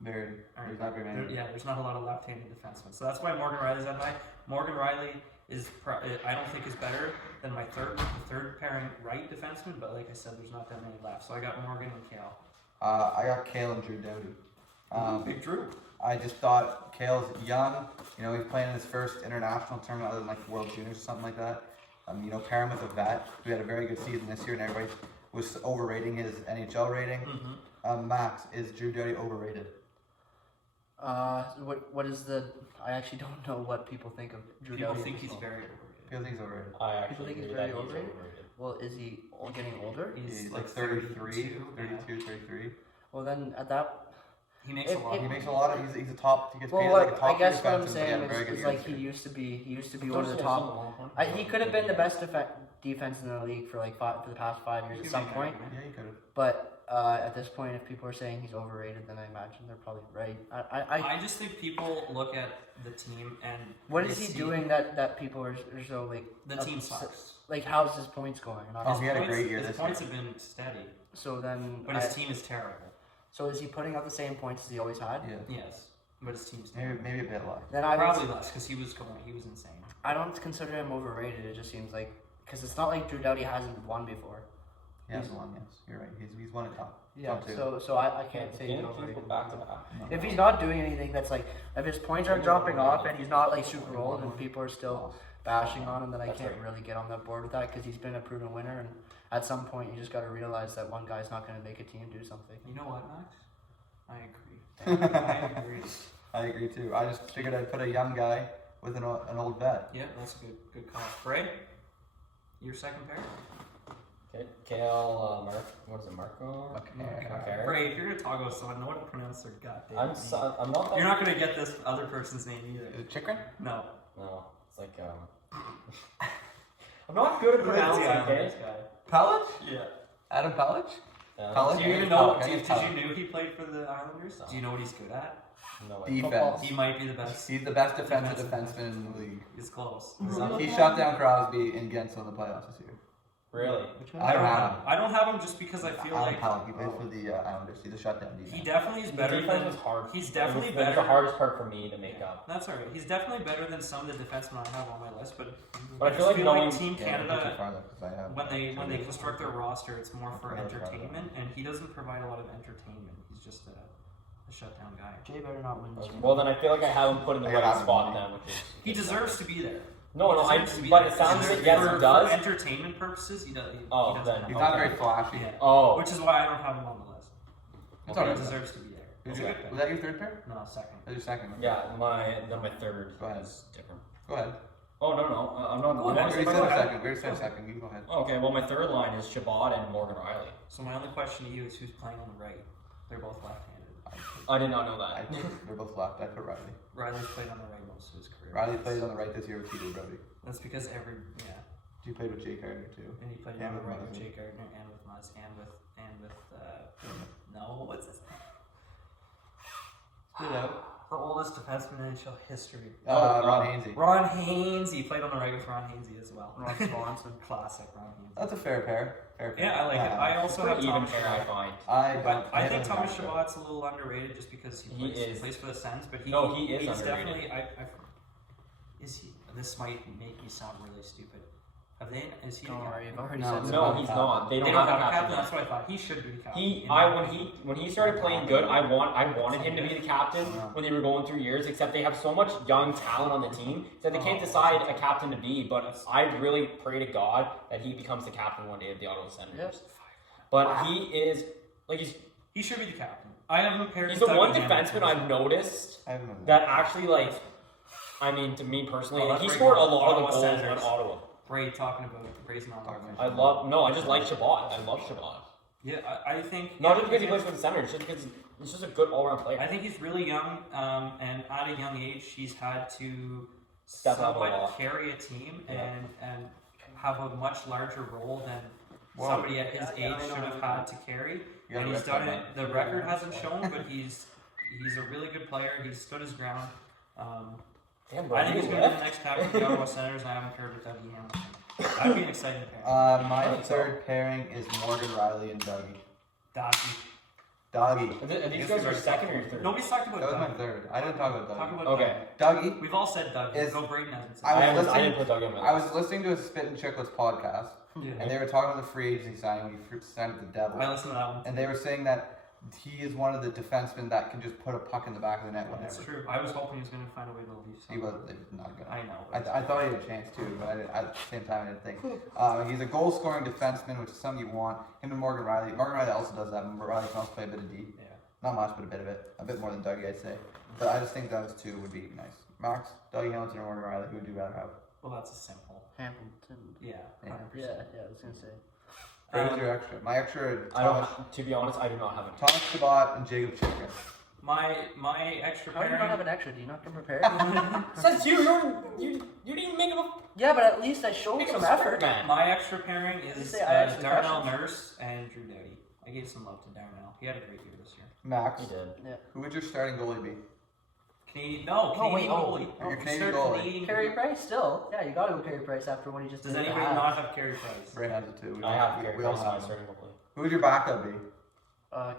There's not very many. there's not a lot of left-handed defensemen, so that's why Morgan Riley's that high. Morgan Riley is I don't think is better than my third pairing right defenseman, but like I said, there's not that many left, so I got Morgan and Cale. I got Kale and Drew Doughty. Big Drew. I just thought Kale's young. You know, he's playing in his first international tournament other than like World Juniors or something like that. You know, pair him with a vet who had a very good season this year, and everybody was overrating his NHL rating. Max, is Drew Doughty overrated? What is the? I actually don't know what people think of Drew People Doughty. think he's very overrated. People think he's overrated. I People actually think he's agree very that he's overrated? overrated. Well, is he getting older? He's like 33, 32, 33. Well, then at that. He makes a If- lot. if- He makes a lot of. He's a top. He gets Well, paid what like a top I guess tier what I'm defenseman, saying but he had a very good is like year he this year. used to be one of the top. He could have been the best defense in the league for for the past 5 years at some point. Yeah, he could have. But at this point, if people are saying he's overrated, then I imagine they're probably right. I just think people look at the team and What they is he see doing that people are so like? The team sucks. Like, how's his points going? Oh, he had a Points- great year his this points year. have been steady, So then, but his team is terrible. so is he putting up the same points as he always had? Yeah, Yes, but his team's maybe terrible. a bit less. Then I Probably less because he was insane. I don't consider him overrated. It just seems like because it's not like Drew Doughty hasn't won before. He has one. Yes, you're right. He's won a top. Yeah. Top two. So I can't say he's Can't overrated. people back to back. If he's not doing anything that's like, if his points aren't dropping off and he's not like super old and people are still bashing on him, then I That's can't right. really get on that board with that because he's been a proven winner. And at some point, you just got to realize that one guy's not going to make a team do something. You know what, Max? I agree. I agree. I agree too. I just figured I'd put a young guy with an old vet. Yeah, that's a good call. Bray, your second pair. Okay, Kale, what is it, Marco? Okay. Bray, if you're gonna talk about someone, know how to pronounce their goddamn I'm name. I'm not that. You're not gonna get this other person's name either. Is it Chikrin? No. No, it's like I'm not good at pronouncing. Okay. This guy. Pellich? Yeah. Adam Pellich? Yeah, Pellich? Do you even know? Okay, Did Pellich. you know he played for the Islanders? Do you know what he's good at? No. Defense. He might be the best. He's the best defensive defenseman in the league. He's close. He shut down Crosby and Gensel in the playoffs this year. Really? Which one? I don't have him. I don't have him just because I feel Adam like Pellich. He plays for the Islanders. He's a shutdown defense. he definitely is better The defense than. was hard. He's definitely it was better. the hardest part for me to make up. That's alright. He's definitely better than some of the defensemen I have on my list, but But I feel like knowing- Team Yeah, not too Canada farther, 'cause I have when they construct their roster, it's more for Yeah, entertainment, and he doesn't provide a lot of entertainment. He's just a shutdown guy. Jay better not win this one. Well, then I feel like I have him put in the I right have him spot winning. then, which is He deserves to be there. No, He no, deserves to be but there. it sounds For- like yes, for it does. entertainment purposes, he does. Oh, he does then- not. He's Okay. not very flashy. Yeah. Oh, Which is why I don't have him on the list. It's He alright. deserves to be there. Who's He's a your- good pick. Was that your third pair? No, second. That was your second. yeah, my third Go ahead. is different. Go ahead. Oh no, I'm not. Go We ahead. already my said a third. second. We already said a second. You can go ahead. Okay, well my third line is Shabbat and Morgan Riley. So my only question to you is who's playing on the right? They're both left-handed. I did not know I that. think they're both left. I put Riley. Riley's played on the right most of his career. Riley played on the right this year with TJ Brody. That's because He played with Jake Gardner too. and he played And on the with right with Muzz. Jake Gardner and with Muzz and with no, what's his name? Spit it out. The oldest defenseman in NHL history. Ron Hainsey. Ron Hainsey played on the right with Ron Hainsey as well. Ron Swanson. Classic Ron Hainsey. That's a fair pair. Fair pair. Yeah, I like it. I also have Pretty even Thomas pair, I Chabot. find. I think haven't Thomas got it. Chabot's a little underrated just because He is. plays for the Sens, but he No, he is he's underrated. definitely is he? This might make me sound really stupid. Have they? Is he? Don't the worry, captain? you've already No, said no. No, he's not. They They don't don't have have a a captain. captain. That's what I thought. He should be the captain. When he started playing good, I wanted him to be the captain when they were going through years. Except they have so much young talent on the team that they can't decide a captain to be. But I really pray to God that he becomes the captain one day of the Ottawa Senators. Yes. But he is like He should be the captain. I have him paired. he's with the one Dougie defenseman Hamilton. I've noticed I haven't that actually I mean, to me personally, Oh, that's he right. scored a lot of the Ottawa goals in Senators. Ottawa. Bray talking about Bray's not talking about. I just like Shabbat. I love Shabbat. Yeah, I think Not just because he plays for the Senators, just because he's just a good all-around player. I think he's really young, and at a young age, he's had to Step up a somewhat lot. carry a team Yeah. and have a much larger role than Whoa. somebody at his Yeah, age I know. should have had to carry. You gotta And he's respect done it. that. The record hasn't shown, but he's a really good player. He's stood his ground. Damn, I bro, think you he's going to be the left? next captain of the Ottawa Senators. I haven't paired with Dougie Hamilton. That'd be an exciting pair. My third pairing is Morgan Riley and Dougie. Doggy. Are these guys your second or your third? Nobody's talked about That was my Dougie. third. I didn't talk about Talk Dougie. about Okay. Dougie. We've all said Dougie. Is- No, Braden hasn't said I was I listening- didn't put Dougie on my I list. was listening to a Spit and Chicklets podcast, Yeah. and they were talking about the free agency signing. We signed with the Devils, I listened to that one. and they were saying that he is one of the defensemen that can just put a puck in the back of the net That's whenever. true. I was hoping he was going to find a way to leave. He was not good. I know. I thought he had a chance too, but at the same time, I didn't think. He's a goal-scoring defenseman, which is something you want. Him and Morgan Riley. Morgan Riley also does that. But Riley can also play a bit of D. Yeah. Not much, but a bit of it. A bit more than Dougie, I'd say. But I just think those two would be nice. Max, Dougie Hamilton, or Morgan Riley. Who would you rather have? Well, that's a simple. Hamilton. Yeah. Yeah. 100%. Yeah, I was gonna say. Who's your extra? My extra. I Thomas, don't. To be honest, I do not have it. Thomas Chabot and Jacob Chikrin. My extra How do you not pairing. have an extra? Do you not come prepared? Since you didn't even make him a yeah, but at least I showed some effort. man. My extra pairing You is say I asked the Darnell questions. Nurse and Drew Doughty. I gave some love to Darnell. He had a great year this year. Max, He did. who would your starting goalie be? Canadian wait, goalie. Your We Canadian start goalie. Canadian Carey goalie. Price still. Yeah, you gotta go Carey Price after what he just Does did. anybody not have Carey Price? Bray has it too. We I don't- have we- Gary we all Price have my him. starting goalie. Who would your backup be?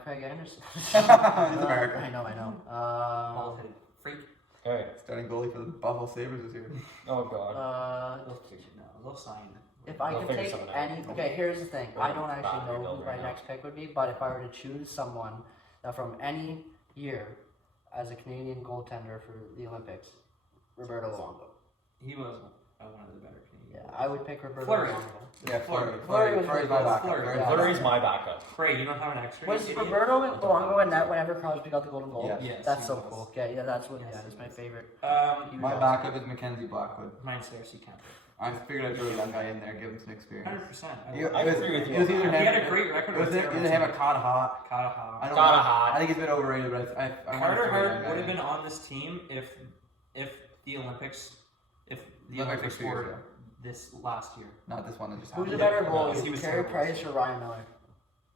Craig Anderson. He's American. I know. Bald-headed freak. Hey. Starting goalie for the Buffalo Sabres this year. Oh god. They'll figure it out. They'll sign it. If I They'll could figure take something out. any, okay, here's the thing. I don't actually Battery know build who my right now. next pick would be, but if I were to choose someone that from any year as a Canadian goaltender for the Olympics, Roberto Luongo. He was one of the better Yeah, Canadians. I would pick Roberto Fleury. Luongo. Yeah, Fleury Fleury. was Fleury's really my good. backup. Fleury, Fleury's yeah. my Fleury's my backup. Bray, you don't have an extra? Was you idiot? Roberto and Luongo in net whenever Crosby got the golden goal? Yeah. Yes, That's he so was. cool. Okay, yeah, that's what. Yes, Yeah, he that's my was. favorite. My backup is Mckenzie Blackwood. Mine's Darcy Kemper. I figured I'd throw a young guy in there, give him some experience. 100%. I agree with you. It was either He him. had a great record. It was either him or Carter Kataha. I don't Carter know. Hart. I think he's a bit overrated, but I Carter wanna throw a young Hart guy would have in. been on this team if the Olympics Olympics 2 years were ago. this last year. Not this one that just Who's happened. a better Yeah, goalie, he was Carey terrible. Price or Ryan Miller?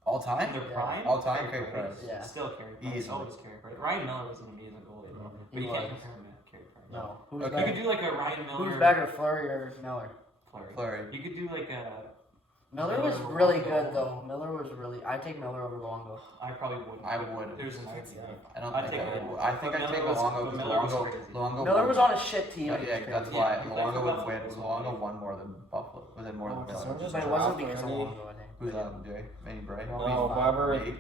All time? In their Yeah. prime? All time, Carey Price. Yeah. Still Carey Price. Easily. Always Carey Price. Ryan Miller was an amazing goalie, though. But He you can't was. compare him to Carey Price. No. Who's Okay. You better? could do like a Ryan Miller. Who's better, Fleury or Miller? Fleury. Fleury. You could do like a. Miller was really good though. Miller was really. I take Miller over Luongo. I probably wouldn't. I would. There's an idea. I don't I'd think take I would. Miller. I think But I'd take Miller was- Luongo but because Miller was Luongo crazy. Miller was won. on a shit team. Yeah, It was yeah, that's crazy. why Yeah, Luongo would Buffalo win. was Luongo awesome. won more than Buffalo. Was it more than Oh, Miller? so just But it wasn't because of draft Luongo, I think. Who's Jay? Maybe Bray? No, He's whoever- fine.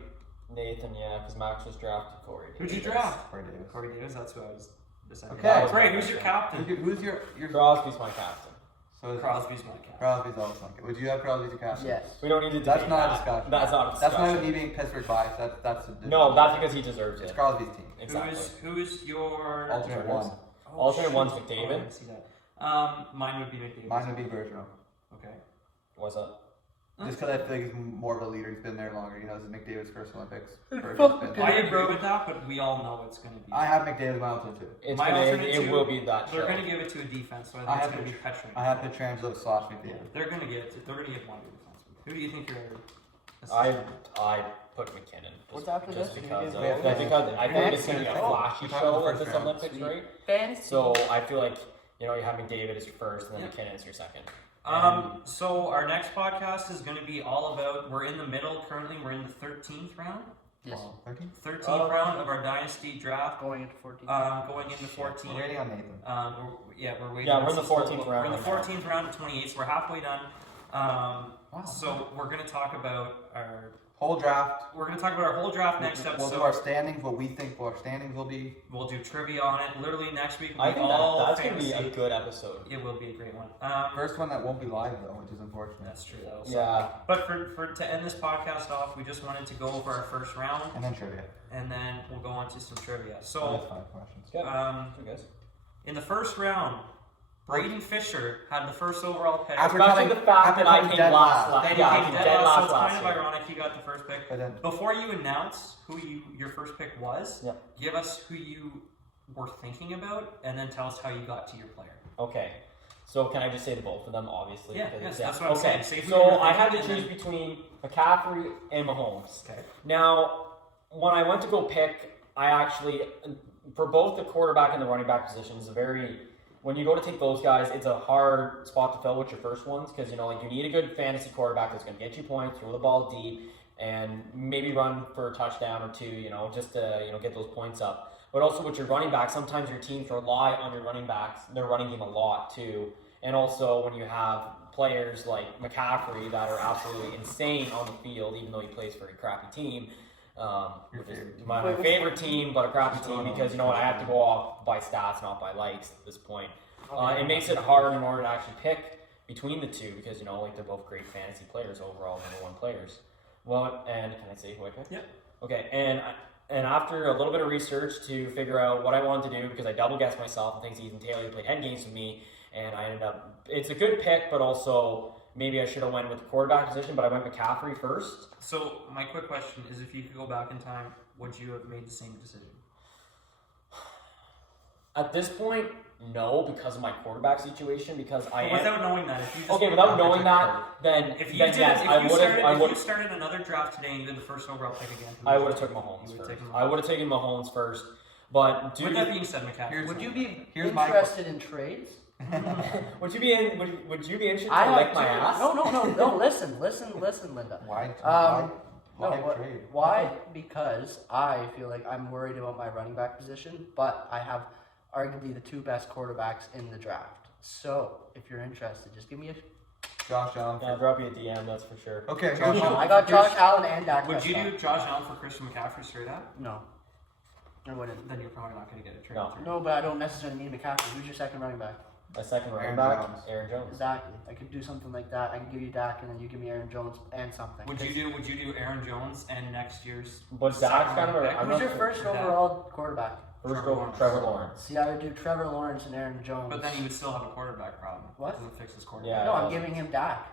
Nathan, yeah, because Max was drafted Corey. Who'd you Davis. draft? Corey Davis. Corey Davis. That's who I was deciding. Okay. Great. Who's your captain? Who's your Crosby's my captain. so is Crosby's my captain. Crosby's always like it. Would you have Crosby as your captain? Yes. We don't need to That's debate not a that. discussion. That's not a That's discussion. not even me being Pittsburgh biased. That's No, that's because he deserves it's it. Crosby's team. Exactly. Who's your Alternate one. Alternate shit. one's Oh, I McDavid. didn't see that. Mine would be McDavid. Mine would be Bergeron. Okay. What's up? Just because I feel like he's more of a leader. He's been there longer. You know, this is McDavid's first Olympics. Bergeron's fuck been McDavid. there. I agree with that, but we all know it's going to be. I have McDavid as my alternate too. It's My gonna, alternate it two- will be that They're show. going to give it to a defense, so I I think it's have going to be Petr- Petrin. I have Pietrangelo slash McDavid. They're going to get it. They're going to get one defenseman. Who do you think your I put McKinnon. What's after just this? because We have I think I think it's gonna be a Oh, flashy we're talking show the at first this round. Olympics, Sweet. right? Fantasy. So I feel like you have McDavid as your first, and then Yeah. McKinnon as your second. So our next podcast is going to be all about. We're in the middle currently. We're in the 13th round. Yes. 13th round of our dynasty draft. Going into 14. Going into 14. We're waiting on Nathan. We're waiting. Yeah, we're on in the some 14th people. round We're in the right now. 14th round of 28, so we're halfway done. Wow. So we're going to talk about our. Whole draft. We're going to talk about our whole draft next We'll episode. do our standings. What we think our standings will be. We'll do trivia on it. Literally next week. Will I be think all that's gonna be fantasy. a good episode. It will be a great one. First one that won't be live though, which is unfortunate. That's true though. Yeah. But for to end this podcast off, we just wanted to go over our first round, And then trivia. and then we'll go on to some trivia. That's So, 5 questions. Yeah. You guys. in the first round, Braden Fisher had the first overall pick. After Especially coming- the fact after that I coming came dead last. last. Then Yeah, he I came came dead dead last, last so it's last kind of year. ironic you got the first pick. But then Before you announce who your first pick was, Yeah. give us who you were thinking about, and then tell us how you got to your player. Okay. So can I just say the both of them, obviously? Yeah, because yes, it's- that's what I'm okay. saying. Say who you So were I had to thinking choose and between McCaffrey and Mahomes. Okay. Now, when I went to go pick, I actually, for both the quarterback and the running back positions, when you go to take those guys, it's a hard spot to fill with your first ones because, you need a good fantasy quarterback that's going to get you points, throw the ball deep, and maybe run for a touchdown or two, just to, get those points up. But also with your running back, sometimes your teams rely on your running backs, their running game a lot too. And also when you have players like McCaffrey that are absolutely insane on the field, even though he plays for a crappy team, which is my favorite team, but a crappy team because, I have to go off by stats, not by likes at this point. It makes it hard in order to actually pick between the two because, they're both great fantasy players overall, #1 players. Well, and can I say who I picked? Yeah. Okay, and after a little bit of research to figure out what I wanted to do, because I double guessed myself, and thanks to Ethan Taylor, who played head games with me, and I ended up, it's a good pick, but also maybe I should have went with the quarterback position, but I went McCaffrey first. So my quick question is, if you could go back in time, would you have made the same decision? At this point, no, because of my quarterback situation, because I am... Without knowing that, if you just Okay, without knowing that, then if you then did, yes, if I you would started, have. if you started another draft today and you did the first overall pick again, who I would would have you took Mahomes You would first. take I would have taken Mahomes first, but With that being said, McCaffrey, Would you be Here's my- interested in trades? would you be interested I to have lick my two- ass? No. Listen, Linda. Why? No, Why trade? why? Because I feel like I'm worried about my running back position, but I have arguably the 2 best quarterbacks in the draft. So, if you're interested, just give me a... Josh Allen. Yeah, I'll drop you a DM, that's for sure. Okay, Josh Allen. I got Josh Allen and Dak would you Prescott. do Josh Allen for Christian McCaffrey straight up? No. I wouldn't. Then you're probably not going to get a trade. No. No, but I don't necessarily need McCaffrey. Who's your second running back? My second running Aaron back, Jones. Aaron Jones. Exactly. I could do something like that. I can give you Dak, and then you give me Aaron Jones and something. Would you do Aaron Jones and next year's? But Dak's kind of a... pick? I'm Who's not your sure. first overall quarterback? First over Trevor Lawrence. See, I would do Trevor Lawrence and Aaron Jones. But then you would still have a quarterback problem. What? Doesn't fix his quarterback. Yeah. No, I'm giving him Dak.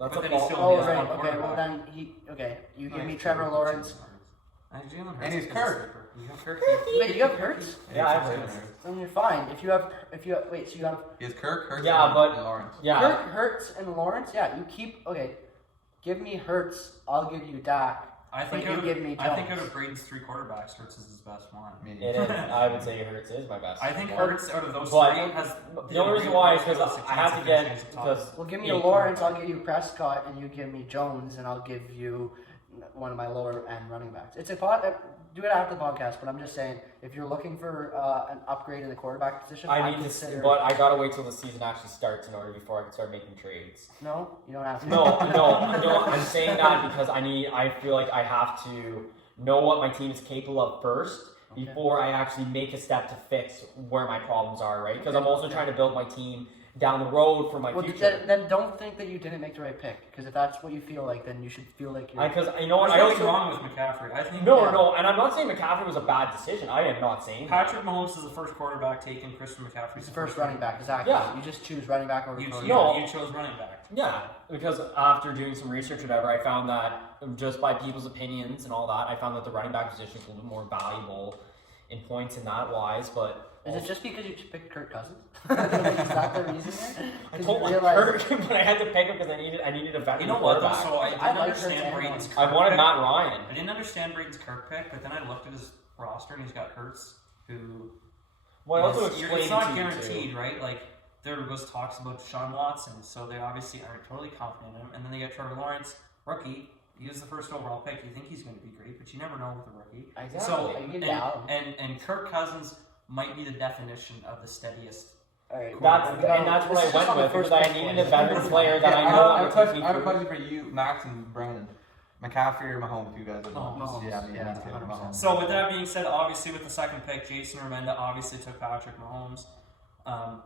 That's But a then he fault. still Oh, needs right. one Okay, well quarterback. then you give me Nice. Trevor Lawrence. And he's Kirk. You have Kirk. Wait, you have Hurts? Yeah, I have Hurts. Then you're fine. If you have, wait, so you have He has Kirk, Hurts, Yeah, and but- Lawrence. Yeah. Kirk, Hurts, and Lawrence? Yeah, you keep, okay, give me Hurts, I'll give you Dak. I think But you give me out Jones. of Braden's 3 quarterbacks, Hurts is his best one. Maybe. It is. I would say Hurts is my best. I think one. Hurts out of those But 3 has the only reason why is because I have to get because Well, give me Yeah. a Lawrence, I'll give you Prescott, and you give me Jones, and I'll give you one of my lower end running backs. It's a do it after the podcast, but I'm just saying, if you're looking for an upgrade in the quarterback position, I need consider. to, but I gotta wait till the season actually starts in order before I can start making trades. No, you don't have to. No, I'm saying that because I feel like I have to know what my team is capable of first Okay. before I actually make a step to fix where my problems are, right? Because I'm also trying to build my team down the road for my Well, future. then don't think that you didn't make the right pick, because if that's what you feel like, then you should feel like you're. Because you know what, There's I nothing also wrong with McCaffrey. I think no, and I'm not saying McCaffrey was a bad decision. I am not saying that. Patrick Mahomes is the first quarterback taken. Christian McCaffrey's He's the first running back, exactly. Yeah. You just choose running back over You, quarterback. No. you chose running back. Yeah, because after doing some research or whatever, I found that just by people's opinions and all that, I found that the running back position is a little bit more valuable in points in that wise, but Is it just because you picked Kirk Cousins? Is that the reason there? I 'Cause told you my realize- Kirk, but I had to pick him because I needed a veteran You know what though? quarterback. So I I didn't like understand Hurts and Braden's. Lawrence. I Kirk wanted pick. Matt Ryan. I didn't understand Braden's Kirk pick, but then I looked at his roster and he's got Hurts, who Well, I also is- explained it's not to you guaranteed, too. right? Like there was talks about Deshaun Watson, so they obviously aren't totally confident in him. And then they get Trevor Lawrence, rookie. He was the first overall pick. You think he's going to be great, but you never know with a rookie. Exactly. So You give it to Allen. and Kirk Cousins might be the definition of the steadiest. All right. That's well, and that's what this I is went on the with first because I pick needed one. a veteran player that Yeah, I I know have a would question. compete I have a for- question for you, Max and Brandon. McCaffrey or Mahomes? You guys are Mahomes. Yeah, me Yeah, too. 100%. Mahomes. So with that being said, obviously with the second pick, Jason Remenda obviously took Patrick Mahomes.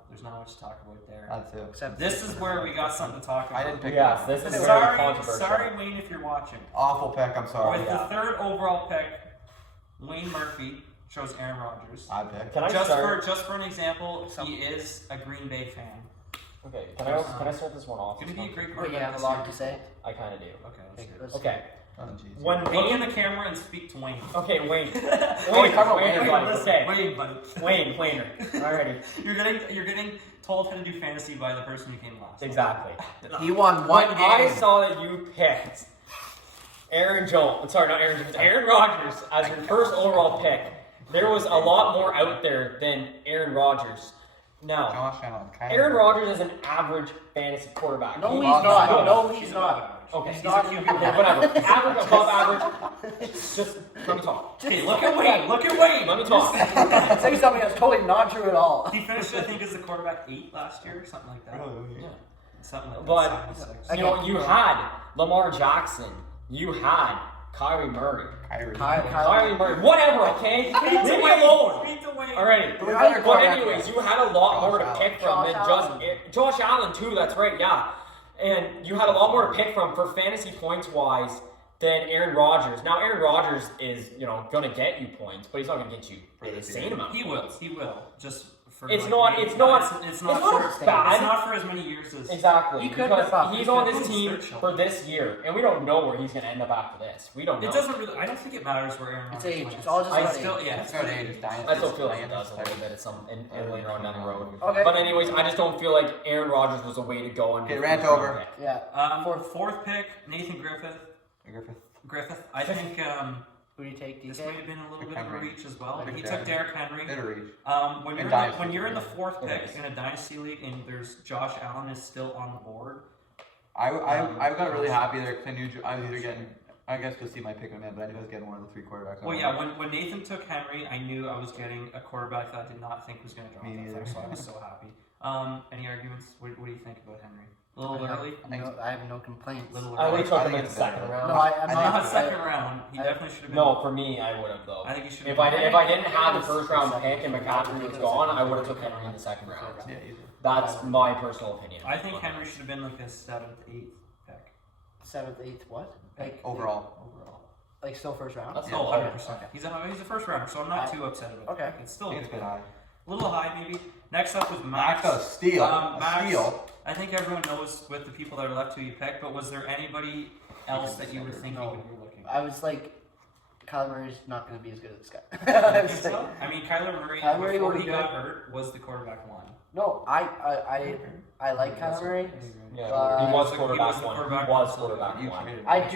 There's not much to talk about there. That's it. Except This is where we got something to talk about. I didn't pick. Yes, Mahomes. this is very Sorry, controversial. sorry, Wayne, if you're watching. Awful pick. I'm sorry. With yeah. the third overall pick, Wayne Murphy chose Aaron Rodgers. I picked. Can I Just start? for an example, he is a Green Bay fan. Okay, can I start this one off? Gonna be a great Wait, quarterback. you have a this lot year. to say? I kind of do. Okay, let's Okay, hear it. let's- Okay, Oh, jeez. when Look in Wayne. the camera and speak to Wayne. Okay, Wayne. Oh, Wayne, come on, Wayne, Wayne, buddy. listen, Okay, Wayne, buddy. Wayne, Wayner. Alrighty, You're getting told how to do fantasy by the person who came last. exactly. He won one When game. I saw that you picked Aaron Jones, sorry, not Aaron Jones, Aaron Rodgers as your first overall pick, there was a lot more out there than Aaron Rodgers. Now, Josh Allen. Aaron Rodgers is an average fantasy quarterback. No, He- he's not. good. No, he's not. Okay, He's he's not. a QB. Okay, whatever. Average, above average. Just let me talk. Okay, look at Wayne. Look at Wayne. Let me talk. Say something that's totally not true at all. He finished, I think, as the quarterback 8 last year, or something like that. Yeah. Something like But- that. 76. You know, you had Lamar Jackson. You had Kyrie Murray. Kyrie Murray. Whatever, okay? Leave me alone. Speak to Wayne. Alrighty. Who had your But quarterback anyways, there? you had a lot more to Josh pick from Allen. than Josh just Josh Allen too. That's right. Yeah, and you had a lot more to pick from for fantasy points wise than Aaron Rodgers. Now Aaron Rodgers is gonna get you points, but he's not gonna get you an insane amount. He will. He will. Just for It's like, not- maybe- it's not- It's it's not. not for, bad. It's not for as many years as. Exactly, You could because rip up. he's You on could this team search for this year, and we don't know where he's gonna end up after this. We don't know. It doesn't really. I don't think it matters where Aaron It's Rodgers age. lands. It's all just I about still, age. yeah. It's about age. It's dynasty. I still feel like it does a little bit at some and later on down the road. Okay. But anyways, I just don't feel like Aaron Rodgers was a way to go. Okay, rant over. Yeah. Fourth pick, Nathan Griffith. Griffith. I think Who do you take, this DK? might have been a little bit of a Henry. reach as well. I think He took Derrick Henry. It'll reach. When you're in the fourth It pick is. in a dynasty league and there's Josh Allen is still on the board. I got really happy there because I knew I was either getting. I guess you'll see my pick in a minute, but I knew I was getting one of the 3 quarterbacks. Well, yeah. When Nathan took Henry, I knew I was getting a quarterback that I did not think was going to drop Me that neither. far, so I was so happy. Any arguments? What do you think about Henry? A little early. I have no complaints. Little I would early. have took I him think in the it's second better. round. No, I'm Not not. second round. He definitely should have been. No, for me, I would have though. I think he should have If been. I didn't have the first round pick and McCaffrey was gone, I would have took Henry in the second round. Yeah, easy. That's my personal opinion. I think Henry should have been like a 7th, 8th pick. 7th, 8th, what? Like Overall. Like still first round. That's Oh, all. 100%. He's a first rounder, so I'm not too upset about it. Okay. It's still I think it's a bit high. a little high, maybe. Next up was Max Max. got a steal. Max, Steal. I think everyone knows with the people that are left who you picked, but was there anybody else that you were thinking No. when you were looking? I was like, Kyler Murray's not going to be as good as this guy. I think so. I mean, Kyler Murray, Kyler Murray before will he be got hurt, was the quarterback one. No, I like Kyler Murray. Yeah, he was he quarterback was the one. quarterback He was one. quarterback You one. traded I him.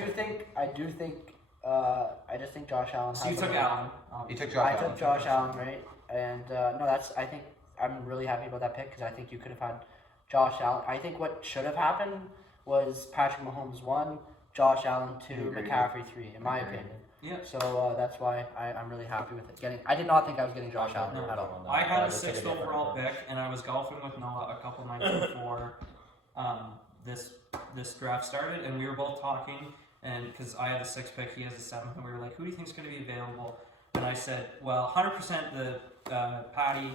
just think Josh Allen. So you has took a- Allen. You took I Josh Allen. took Josh Allen, right? And no, I think I'm really happy about that pick because I think you could have had Josh Allen. I think what should have happened was Patrick Mahomes 1, Josh Allen 2, Agreed. McCaffrey 3, in my Agreed. opinion. Yeah. So that's why I'm really happy with it. I did not think I was getting Josh Allen at all. I had a 6th overall pick, and I was golfing with Noah a couple nights before this draft started, and we were both talking, and because I had the 6th pick, he has the 7th, and we were like, who do you think is going to be available? And I said, well, 100% the Patty,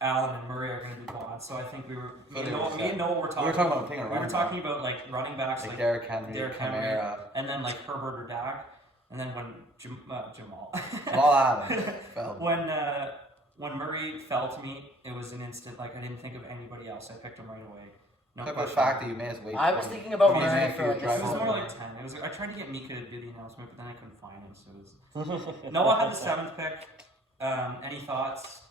Allen, and Murray are going to be gone. So I think we were me and Noah were talking. We were talking about taking a We were running talking about like running backs, back. like Derrick Henry, Derrick Henry. Kamara, and then like Herbert or Dak, and then when Jamal. Jamal Adams fell. When Murray fell to me, it was an instant. Like I didn't think of anybody else. I picked him right away. No Except for the question. fact that you made us wait. I was thinking about Amazing Murray if for you like drive It was over. more like 10. It was. I tried to get Mika to do the announcement, but then I couldn't find him. So it was. Noah had the 7th pick. Any thoughts?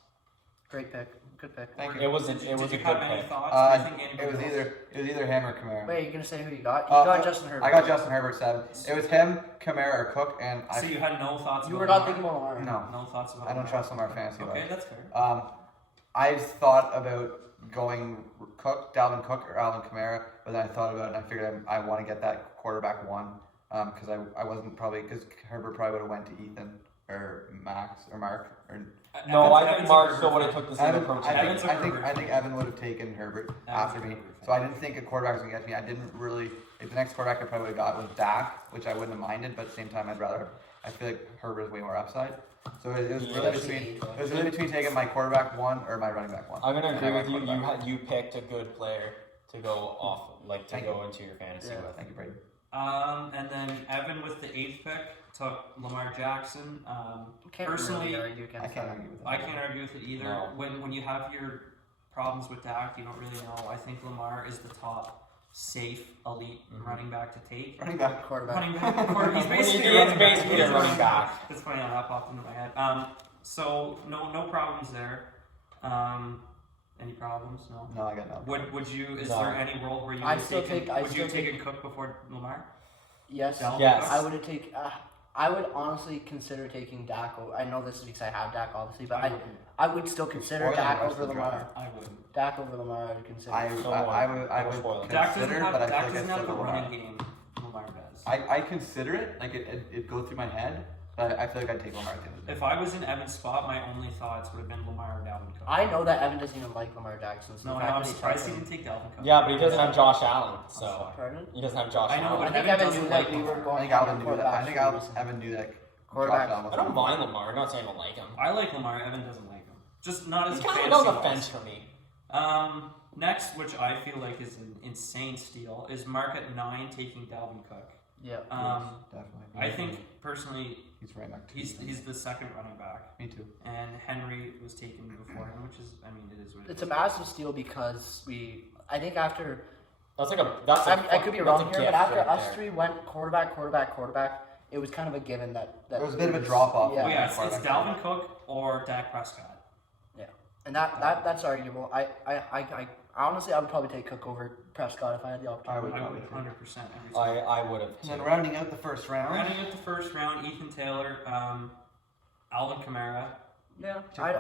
Great pick, good pick. Thank you. It was a Did you good have any pick. thoughts? Do you think anybody It was either him or Kamara. Wait, you're gonna say who you got? You got Justin Herbert. I got Justin Herbert 7. It was him, Kamara, or Cook, and So you had no thoughts. You about were not Lamar? thinking about Lamar. no. No thoughts about. I don't Lamar? trust Lamar fantasy. Okay, that's fair. I thought about going Cook, Dalvin Cook, or Alvin Kamara, but then I thought about it and I figured I want to get that quarterback one because I wasn't probably because Herbert probably would have went to Ethan or Max or Mark or. No, I think Evans Mark or still would have Herbert? took the same Evan, approach. Evans or Herbert? I think Evan would have taken Herbert after me, so I didn't think a quarterback was gonna get me. I didn't really. If the next quarterback I probably would have got was Dak, which I wouldn't have minded, but at the same time I'd rather. I feel like Herbert is way more upside. So it was really between taking my quarterback 1 or my running back 1. I'm gonna And agree I went with you. quarterback. You picked a good player to go off, like to Thank go into your fantasy Yeah. with. Thank you, Braden. And then Evan with the 8th pick took Lamar Jackson. Personally, really argue against I can't that. argue with that. I can't argue with it either. No. When you have your problems with Dak, you don't really know. I think Lamar is the top safe elite running back to take. Running back. Quarterback. Running back, he's basically, He is basically a running back. That's funny how that popped into my head. So no problems there. Any problems? No. No, I got no. Would you? Is No. there any world where you I'd would still take? take- I'd Would you still take take- a Cook before Lamar? Yes. Dalvin Yes. Cook? I would have taken. I would honestly consider taking Dak. I know this is because I have Dak, obviously, but I would still consider Spoiler Dak alert, over the Lamar. draft. I wouldn't. Dak over Lamar, I would consider. I would spoil it. Dak doesn't consider, have, but I Dak feel like doesn't I have the still go Lamar. running game Lamar does. I consider it, like it goes through my head, but I feel like I'd take Lamar at the end of the day. If I was in Evan's spot, my only thoughts would have been Lamar or Dalvin Cook. I know that Evan doesn't even like Lamar Jackson. So No, the no, fact I'm that he surprised he took didn't take Dalvin Cook. Yeah, but he doesn't have Josh Allen, so Pardon? he doesn't have Josh I know, Allen. I but think Evan Evan doesn't knew that like we were Lamar. going. I think Alvin knew that. quarterback I think for a reason. Evan knew that. Quarterback. Josh Allen was I don't on. mind Lamar. I'm not saying I like him. I like Lamar. Evan doesn't like him. Just not as He's a kind of on the fantasy fence for me. Next, which I feel like is an insane steal, is Mark at 9 taking Dalvin Cook. Yeah. Definitely. I think personally he's right back. he's the second running back, Me too. and Henry was taken before him, which is, I mean, it is what it It's is. a massive steal because I think after. That's like a. That's a I could be that's wrong a here, gift but after right us there. three went quarterback, it was kind of a given that There was a bit of a drop off. Yeah. Oh, yeah, it's Quarterback. Dalvin Cook or Dak Prescott. And that's arguable. I honestly I would probably take Cook over Prescott if I had the I opportunity. would I probably would too. 100% every time. I would have. And then rounding out the first round. Rounding out the first round, Ethan Taylor, Alvin Kamara. Yeah, Took I'm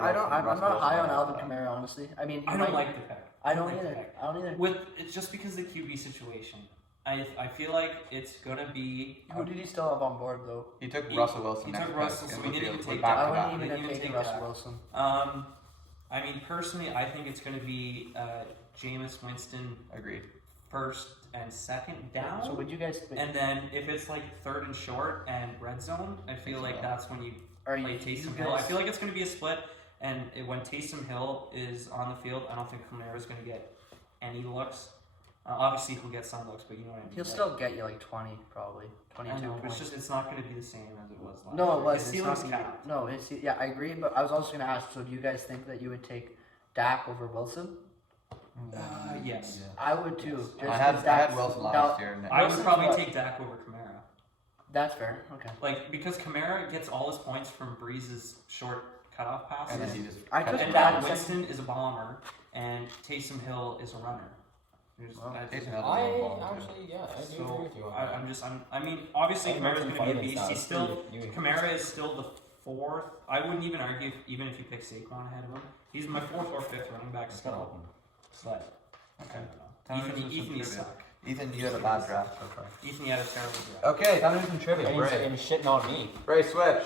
Russell not high on Wilson. Alvin Kamara honestly. I mean, I don't like the pick. I don't like the either. pick. I don't either. With it's just because of the QB situation. I feel like it's gonna be. Who did he still have on board though? He took He- Russell Wilson. he next took pick Russell, so in we the didn't field, even take back I to wouldn't back. even Didn't have even taken take Russell that. Wilson. I mean, personally, I think it's gonna be Jameis Winston Agreed. first and second down. So would you guys? And then if it's like third and short and red zone, I feel like so. that's when you Are play you Taysom guys- Hill. I feel like it's going to be a split, and when Taysom Hill is on the field, I don't think Kamara is going to get any looks. Obviously, he'll get some looks, but you know what I mean. He'll still get you like 20, probably I 22 know, points. it's not going to be the same as it was last No, year. it was. His It's ceiling's not gonna capped. be- No, it's yeah, I agree. But I was also gonna ask. So, do you guys think that you would take Dak over Wilson? Yes. I would too. Yes. Just I had 'cause Dak's- Wilson now- last year. And I would Wilson's probably what? take Dak over Kamara. That's fair. Okay. Like, because Kamara gets all his points from Breeze's short cutoff passes. and then he just. I cut took it And Dak down. now in Winston is a bomber, and Taysom Hill is a runner. Well, Taysom Hill- I I actually, yeah, I do So, agree with you on that. I mean, obviously I Kamara's remember going to be a fighting beast. that. He's still, You- Kamara is still the fourth. I wouldn't even argue, even if you pick Saquon ahead of him. He's my fourth or fifth running back It's kind of still. open. But, Okay. Ethan, you trivia. suck. Ethan, you had a bad draft so far. Ethan, you had a terrible draft. Okay, time to do some trivia. And Bray. he's shitting on me. Bray, switch.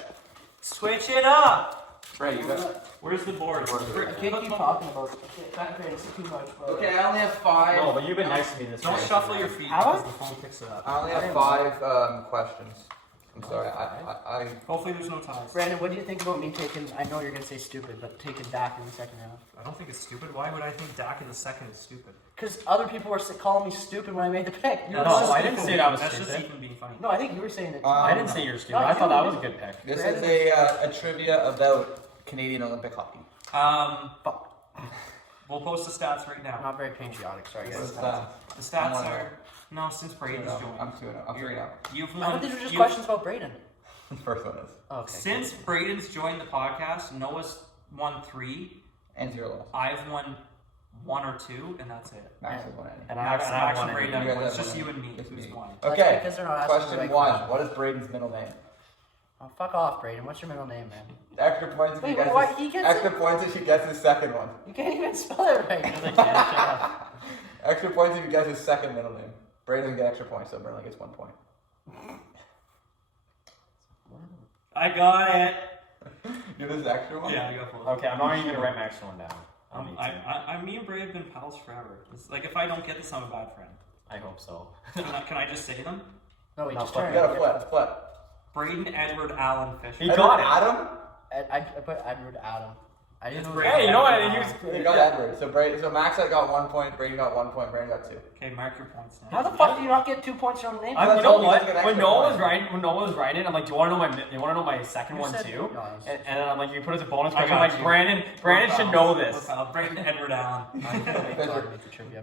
Switch it up! Bray, you got. Where's the board? I can't keep talking about. It's too much. But Okay, I only have 5. No, but you've been nice to me this Don't week. shuffle your feet Have I? because the phone picks it up. I only have 5 questions. I'm sorry. I Hopefully there's no ties. Brandon, what do you think about me taking? I know you're gonna say stupid, but taking Dak in the second round. I don't think it's stupid. Why would I think Dak in the second is stupid? Because other people were calling me stupid when I made the pick. You No, were I saying- didn't say that was That's just stupid. Ethan being funny. No, I think you were saying it. I didn't say you're stupid. No, I thought that you was a good pick. This is a trivia about Canadian Olympic hockey. We'll post the stats right I'm now. not very patriotic. Sorry, What's guys. that? The stats I'm are no since Braden's joined. I'm 2-0. I'm 3-0. You've I won. thought these were just you've- questions about Braden. The first one is. Oh, okay. Since Braden's joined the podcast, Noah's won 3. And 0 loss. I've won 1 or 2, and that's it. Max has won any. And Max, I Max won and it. Braden, You guys it's have just one. you and me Just who's me. won. That's Okay. because they're not asking the Question right 1. question. What is Braden's middle name? Oh, fuck off, Braden. What's your middle name, man? Extra points if Wait, you guess. what? He gets Extra it? points if you guess his second one. You can't even spell it right. Shut up. Extra points if you guess his second middle name. Braden doesn't get extra points, so Burnley gets 1 point. I got it. You know this extra one? Yeah, I got 4. Okay, I'm not even gonna write my extra one down. I don't need to. Me and Bray have been pals forever. It's like if I don't get this, I'm a bad friend. I hope so. Can I just say them? No, we No, just fuck turned. You gotta flip. Braden, Edward, Allen, Fisher. He got it. Adam? I put Edward Adam. I didn't It's know. Braden. Hey, you know what? Edward, He Allen. was. You got Edward. So Max got 1 point, Brady got 1 point, Brandon got 2. Okay, mark your points now. How the fuck do you not get 2 points from the name? You That's know all we what? just get When extra Noah was points. writing, I'm like, do you want to know my second You one said- too? No, I was- And then I'm like, you put it as a bonus I question. I'm got like, you. Brandon should know this. Braden, Edward, Allen. I can't wait till I make the trivia.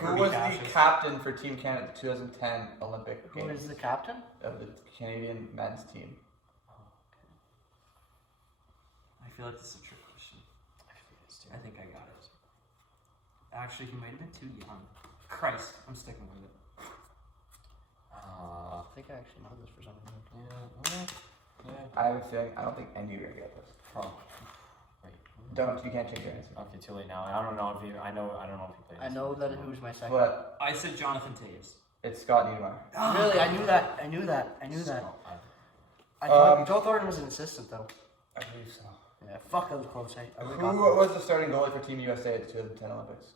Who was the Cashes. captain for Team Canada 2010 Olympic Who Games is the captain? of the Canadian men's team? I feel like this is a trick question. I think I got it. Actually, he might have been too young. Christ, I'm sticking with it. I think I actually know this for some reason. I have a feeling, I don't think any of you are gonna get this. You can't change your answer. Okay, too late now. I don't know if you. I don't know if you played. I know that who's my second. But I said Jonathan Taves. it's Scott Niedermayer. Really, I knew that. I knew that. I Um, thought Joe Thornton was an assistant though. I believe so. Yeah, fuck, that was close. I Who got was the starting goalie for Team USA at the 2010 Olympics?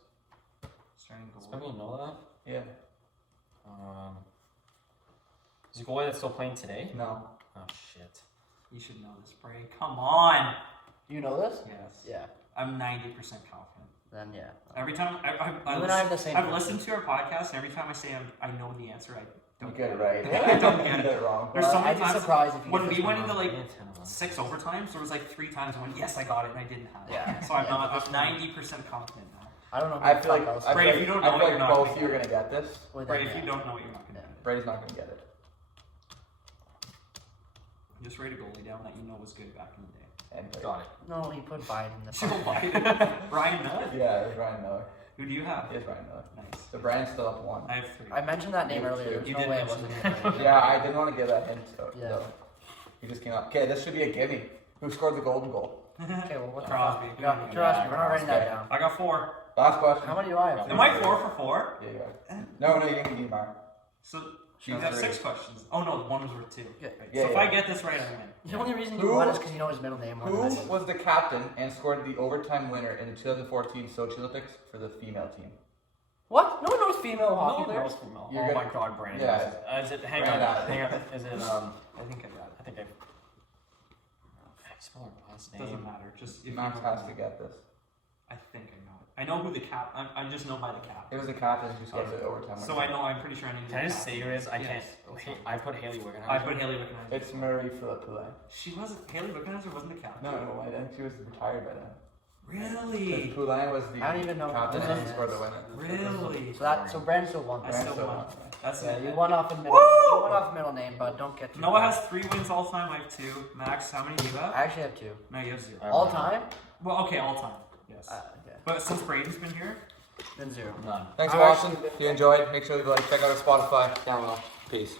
Starting goal. Some people know Yeah. that. Is the goalie that's still playing today? No. Oh shit. You should know this, Bray. Come on. You know this? Yes. Yeah. I'm 90% confident. Then yeah. Every time You and I have the same. I've listened to our podcast, and every time I say I know the answer, I You don't get it right. I don't get You it. get it wrong. There's so I'd many be times surprised if you when get we this went one into wrong. like 6 overtimes, there was like 3 times I went, yes, I got it, and I didn't have it. Yeah. So I'm Yeah, not. but this I'm one- 90% confident now. I don't know. Who I the feel fuck like else. I Bray, feel if you like- don't I know feel it, like you're not both gonna of you are get gonna get this. Well, then, Bray, if yeah. you don't know it, you're not gonna get it. Brady's not gonna get it. Just write a goalie down that you know was good back in the day. And Brady. Got it. No, he put Biden in the. Joe Biden, Ryan Miller. Yeah, it was Ryan Miller. Who do you have? It is Ryan Miller. Nice. So Brian's still up 1. I have 3. I mentioned that name You earlier. There's You no did way I mention wasn't it. gonna. Yeah, I didn't want to give that hint. So, Yeah. so he just came up. Okay, this should be a gimme. Who scored the golden goal? Okay, well, what the Crosby. fuck? Yeah, Crosby. We're not writing that down. I got 4. Last question. How many do I have? Am I 4 for 4? Yeah, you are. No, you didn't get Niedermayer. So She's you have 3. 6 questions. Oh no, 1 was worth 2. Yeah. Yeah, So if yeah. I get this right, I win. The only reason Who- you won is because you know his middle name. more Who than I do. was the captain and scored the overtime winner in the 2014 Sochi Olympics for the female team? What? No one knows female hockey No, players. no, You're oh gonna- my god, Brandon. Yeah. Is it? Hang Brandon. on. Hang on. Is it? I think I got I think I. Spell her last it. name. Doesn't matter. Just if Max you has know. to get this. I think I know it. I know who the cap. I just know by the cap. It was the captain who scored the overtime. So I know. I'm pretty sure I need. Can I just say who it is? I Yes. can't. I put Haley Wickenheiser. I put Haley Wickenheiser. It's Murray Philip Poulin. She wasn't. Haley Wickenheiser wasn't the captain. No, I think she was retired by then. Really? Poulin was the I don't even know captain who and that he is. scored the winner. Really? So Brandon still won. I Right? still won. That's Yeah, it. you won off a middle. Name. You won off a middle name, but don't get too. Noah proud. has 3 wins all time. I have 2. Max, how many do you have? I actually have 2. No, you have 0. All time? Well, okay, all time. Yes. Okay. But since Braden's been here, Then 0. None. Thanks for I'm watching. If you enjoyed, make sure to check out our Spotify. Down below. Peace.